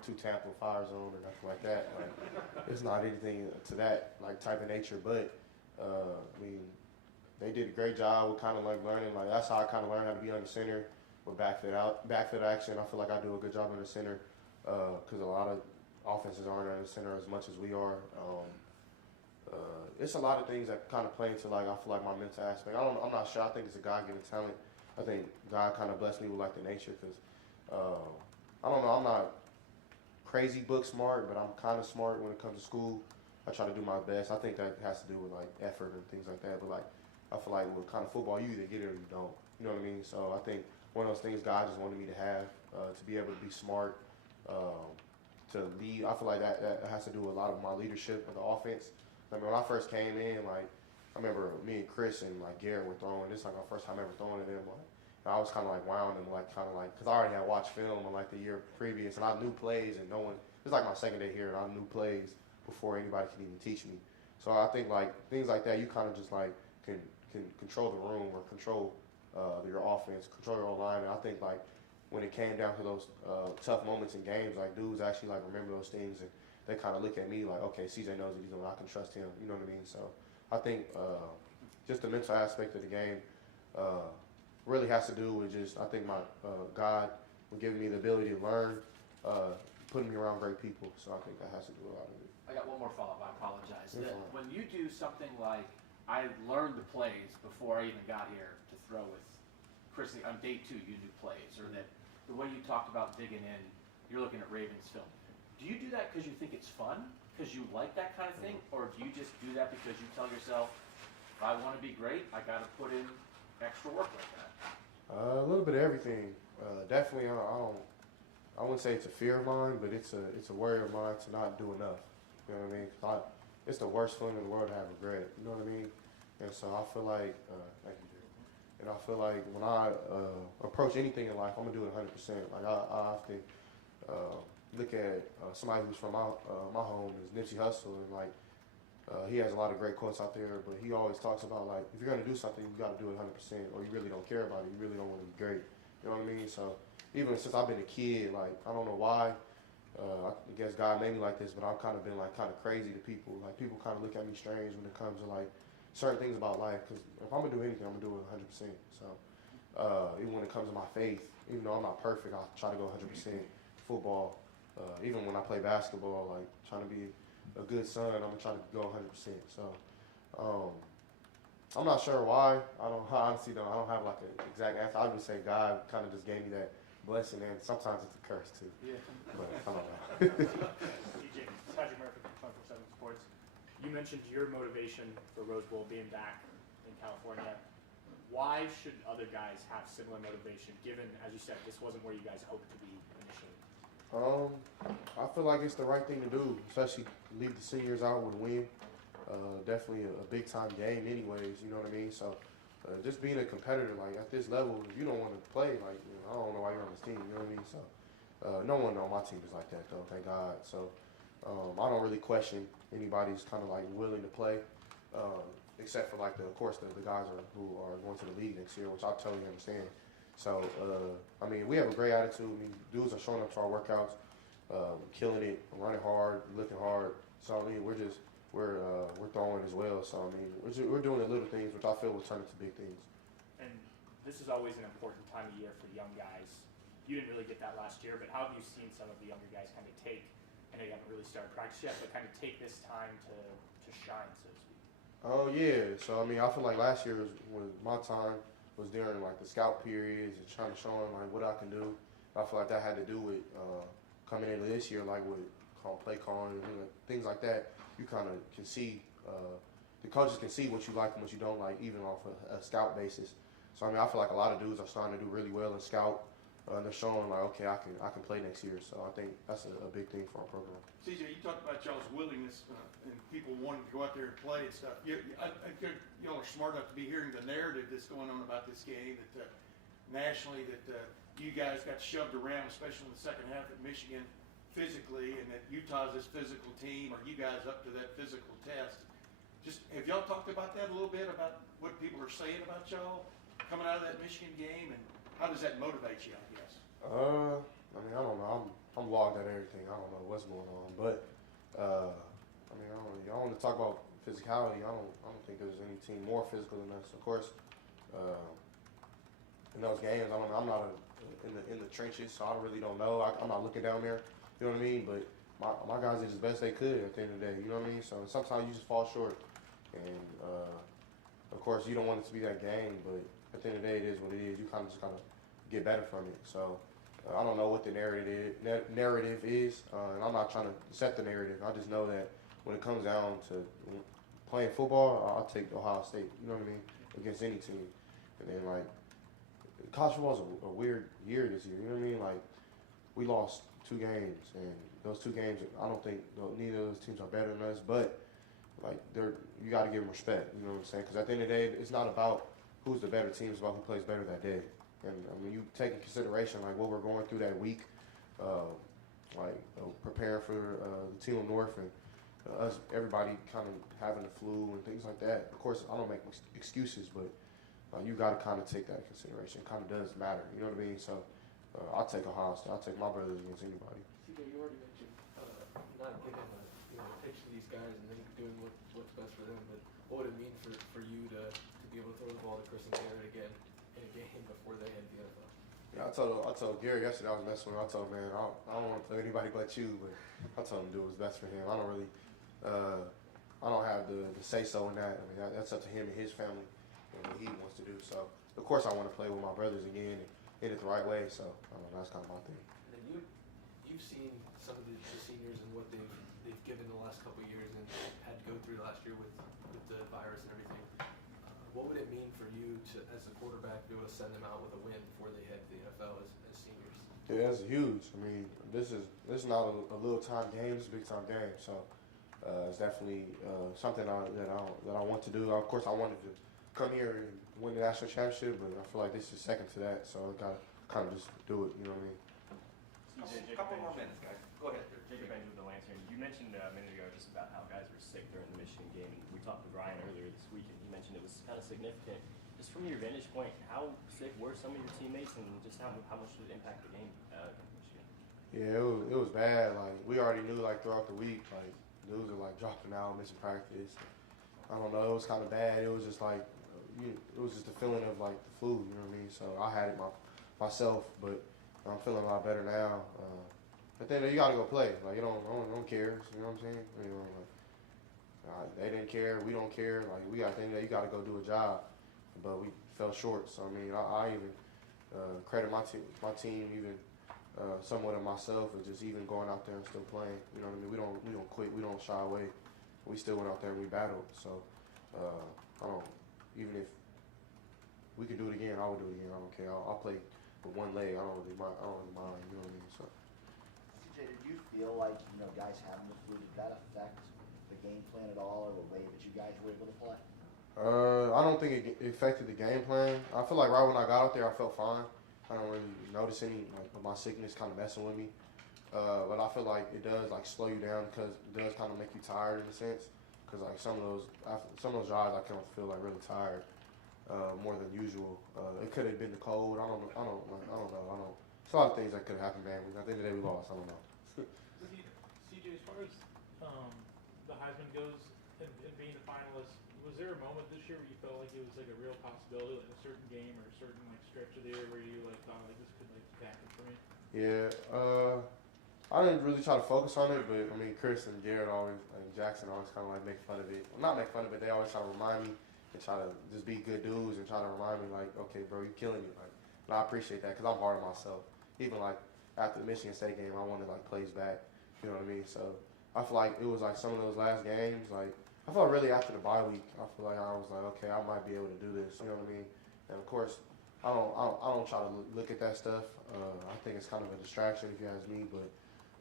2 Tampa fire zone or nothing like that. Like, it's not anything to that like type of nature. But I mean, they did a great job with kind of like learning. Like that's how I kind of learned how to be on the center with backfield action. I feel like I do a good job on the center because a lot of offenses aren't on the center as much as we are. It's a lot of things that kind of play into like I feel like my mental aspect. I'm not sure. I think it's a God-given talent. I think God kind of blessed me with like the nature because I don't know. I'm not crazy book smart, but I'm kind of smart when it comes to school. I try to do my best. I think that has to do with like effort and things like that. But like I feel like with kind of football, you either get it or you don't. You know what I mean? So I think one of those things God just wanted me to have to be able to be smart, to lead. I feel like that has to do with a lot of my leadership of the offense. I mean, when I first came in, like, I remember me and Chris and, like, Garrett were throwing. This is, like, my first time ever throwing to them. Like, and I was kind of, like, wound and, like, kind of, like, because I already had watched film on, like, the year previous, and I knew plays, and no one, it was, like, my second day here, and I knew plays before anybody could even teach me. So I think, like, things like that, you kind of just, like, can control the room or control your offense, control your own line. And I think, like, when it came down to those tough moments in games, like, dudes actually, like, remember those things, and they kind of look at me like, okay, CJ knows that he's doing, I can trust him. You know what I mean? So I think just the mental aspect of the game really has to do with just, I think my God giving me the ability to learn, putting me around great people. So I think that has to do a lot of it. I got one more follow-up. I apologize. You're That fine. when you do something like, I learned the plays before I even got here to throw with Chris on day 2, you do plays, or that the way you talked about digging in, you're looking at Ravens film. Do you do that because you think it's fun, because you like that kind of thing, or do you just do that because you tell yourself, if I want to be great, I got to put in extra work like that? A little bit of everything. Definitely, I wouldn't say it's a fear of mine, but it's a worry of mine to not do enough. You know what I mean? 'Cause it's the worst feeling in the world to have regret. You know what I mean? And so I feel like, thank you, Jay. And I feel like when I approach anything in life, I'm gonna do it 100%. Like I often look at somebody who's from my home is Nipsey Hussle, and like he has a lot of great quotes out there, but he always talks about like if you're gonna do something, you got to do it 100%, or you really don't care about it. You really don't want to be great. You know what I mean? So even since I've been a kid, like I don't know why. I guess God made me like this, but I've kind of been like kind of crazy to people. Like people kind of look at me strange when it comes to like certain things about life. Because if I'm gonna do anything, I'm gonna do it 100%. So even when it comes to my faith, even though I'm not perfect, I try to go 100%. Football, even when I play basketball, like trying to be a good son, I'm gonna try to go 100%. So I'm not sure why. I honestly don't. I don't have like an exact answer. I would say God kind of just gave me that blessing, and sometimes it's a curse too. Yeah. But I don't know. CJ, Patrick Murphy from 24/7 Sports. You mentioned your motivation for Rose Bowl being back in California. Why should other guys have similar motivation, given, as you said, this wasn't where you guys hoped to be initially? I feel like it's the right thing to do, especially leave the seniors out with a win. Definitely a big time game anyways, you know what I mean? So just being a competitor, like at this level, if you don't want to play, like, you know, I don't know why you're on this team, you know what I mean? So no one on my team is like that though, thank God. So I don't really question anybody's kind of like willing to play, except for like of course the guys who are going to the league next year, which I totally understand. So I mean, we have a great attitude. I mean, dudes are showing up to our workouts, killing it, running hard, lifting hard. So I mean, we're throwing as well. So I mean, we're doing the little things, which I feel will turn into big things. And this is always an important time of year for young guys. You didn't really get that last year, but how have you seen some of the younger guys kind of take, I know you haven't really started practice yet, but kind of take this time to shine, so to speak? Oh yeah. So I mean, I feel like last year was my time was during like the scout periods and trying to show them like what I can do. I feel like that had to do with coming into this year, like with play calling and things like that. You kind of can see, the coaches can see what you like and what you don't like, even off a scout basis. So I mean, I feel like a lot of dudes are starting to do really well in scout. They're showing like, okay, I can play next year. So I think that's a big thing for our program. CJ, you talked about y'all's willingness and people wanting to go out there and play and stuff. I think y'all are smart enough to be hearing the narrative that's going on about this game, that nationally that you guys got shoved around, especially in the second half at Michigan physically, and that Utah's this physical team. Are you guys up to that physical test? just, have y'all talked about that a little bit, about what people are saying about y'all coming out of that Michigan game, and how does that motivate you, I guess? I mean, I don't know. I'm logged at everything. I don't know what's going on, but I mean, I don't want to talk about physicality. I don't think there's any team more physical than us. Of course, in those games, I don't know. I'm not in the trenches, so I really don't know. I'm not looking down there. You know what I mean? But my guys did as best they could at the end of the day. You know what I mean? So sometimes you just fall short, and of course, you don't want it to be that game, but at the end of the day, it is what it is. You kind of just gotta get better from it. So I don't know what the narrative is, and I'm not trying to set the narrative. I just know that when it comes down to playing football, I'll take Ohio State. You know what I mean? Against any team. And then like college football's a weird year this year. You know what I mean? Like we lost 2 games, and those 2 games, I don't think neither of those teams are better than us, but like you got to give them respect. You know what I'm saying? Because at the end of the day, it's not about who's the better team; it's about who plays better that day. And when you take in consideration like what we're going through that week, preparing for the team of North and everybody kind of having the flu and things like that. Of course, I don't make excuses, but you got to kind of take that in consideration. It kind of does matter. You know what I mean? So I'll take Ohio State. I'll take my brothers against anybody. CJ, you already mentioned not giving a pitch to these guys and then doing what's best for them. But what would it mean for you to be able to throw the ball to Chris and Garrett again in a game before they head the NFL? Yeah, I told Gary yesterday I was messing with him. I told him, man, I don't want to play anybody but you, but I told him to do what's best for him. I don't really, I don't have the say so in that. I mean, that's up to him and his family and what he wants to do. So, of course, I want to play with my brothers again and hit it the right way. So, that's kind of my thing. And then you've seen some of the seniors and what they've given the last couple of years and had to go through last year with the virus and everything. What would it mean for you to, as a quarterback, be able to send them out with a win before they head to the NFL as seniors? Yeah, that's huge. I mean, this is not a little time game. It's a big time game. So it's definitely something that I want to do. Of course, I wanted to come here and win the national championship, but I feel like this is second to that. So I gotta kind of just do it. You know what I mean? A couple more minutes, guys. Go ahead. Jacob Benjamin with the Lantern. You mentioned a minute ago just about how guys were sick during the Michigan game, and we talked with Ryan earlier this week, and he mentioned it was kind of significant. Just from your vantage point, how sick were some of your teammates, and just how much did it impact the game against Michigan? Yeah, it was bad. Like we already knew like throughout the week, like dudes are like dropping out, missing practice. I don't know. It was kind of bad. It was just like it was just a feeling of like the flu. You know what I mean? So I had it myself, but I'm feeling a lot better now. But then you gotta go play. Like you don't care. You know what I'm saying? You know, like, they didn't care. We don't care. Like we got things that you gotta go do a job, but we fell short. So I mean, I even credit my team even somewhat of myself for just even going out there and still playing. You know what I mean? We don't quit. We don't shy away. We still went out there and we battled. So even if we could do it again, I would do it again. I don't care. I'll play with one leg. I don't really mind. You know what I mean? So. CJ, did you feel like guys having the flu, did that affect the game plan at all, or the way that you guys were able to play? I don't think it affected the game plan. I feel like right when I got out there, I felt fine. I don't really notice any like my sickness kind of messing with me. But I feel like it does like slow you down because it does kind of make you tired in a sense. Because like some of those drives, I kind of feel like really tired more than usual. It could have been the cold. I don't know. It's a lot of things that could have happened, man. At the end of the day, we lost. I don't know. CJ, as far as the Heisman goes and being a finalist, was there a moment this year where you felt like it was like a real possibility, like a certain game or a certain like stretch of the year where you like thought like this could like happen for me? Yeah, I didn't really try to focus on it, but I mean, Chris and Garrett and Jackson always kind of like make fun of it. Well, not make fun of it, they always try to remind me and try to just be good dudes and try to remind me like, okay, bro, you're killing it. Like, and I appreciate that because I'm hard on myself. Even like after the Michigan State game, I wanted like plays back. You know what I mean? So I feel like it was like some of those last games. Like I felt really after the bye week, I feel like I was like, okay, I might be able to do this. You know what I mean? And of course, I don't try to look at that stuff. I think it's kind of a distraction if you ask me. But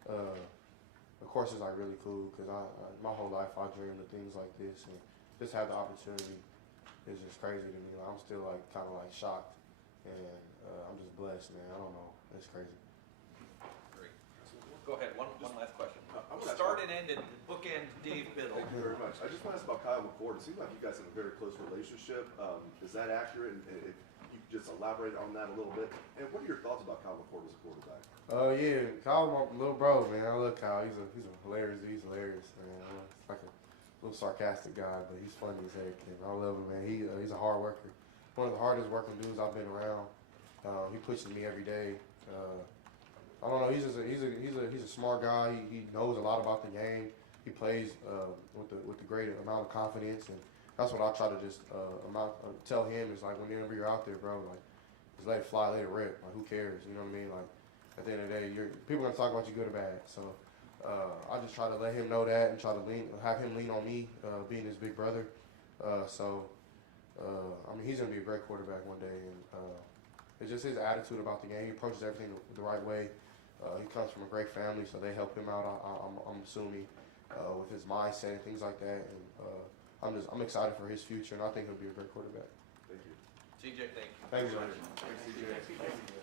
of course, it's like really cool because my whole life I dreamed of things like this, and just have the opportunity is just crazy to me. Like, I'm still like kind of like shocked, and I'm just blessed, man. I don't know. It's crazy. Great. So go ahead. One last question. I wanna ask start about- and end and bookend Dave Biddle. Thank you very much. I just want to ask about Kyle McCord. It seems like you guys have a very close relationship. Is that accurate? And if you could just elaborate on that a little bit. And what are your thoughts about Kyle McCord as a quarterback? Yeah, Kyle's my little bro, man. I love Kyle. He's a hilarious, man. He's like a little sarcastic guy, but he's funny as heck. And I love him, man. He's a hard worker. One of the hardest working dudes I've been around. He pushes me every day. I don't know. He's a smart guy. He knows a lot about the game. He plays with the great amount of confidence, and that's what I try to just tell him is like whenever you're out there, bro, like just let it fly, let it rip. Like who cares? You know what I mean? Like at the end of the day, people are gonna talk about you good or bad. So I just try to let him know that and try to have him lean on me, being his big brother. I mean, he's gonna be a great quarterback one day, and it's just his attitude about the game. He approaches everything the right way. He comes from a great family, so they help him out. I'm assuming with his mindset and things like that. And I'm excited for his future, and I think he'll be a great quarterback. Thank you. CJ, thank you. Thank you. Thanks, CJ.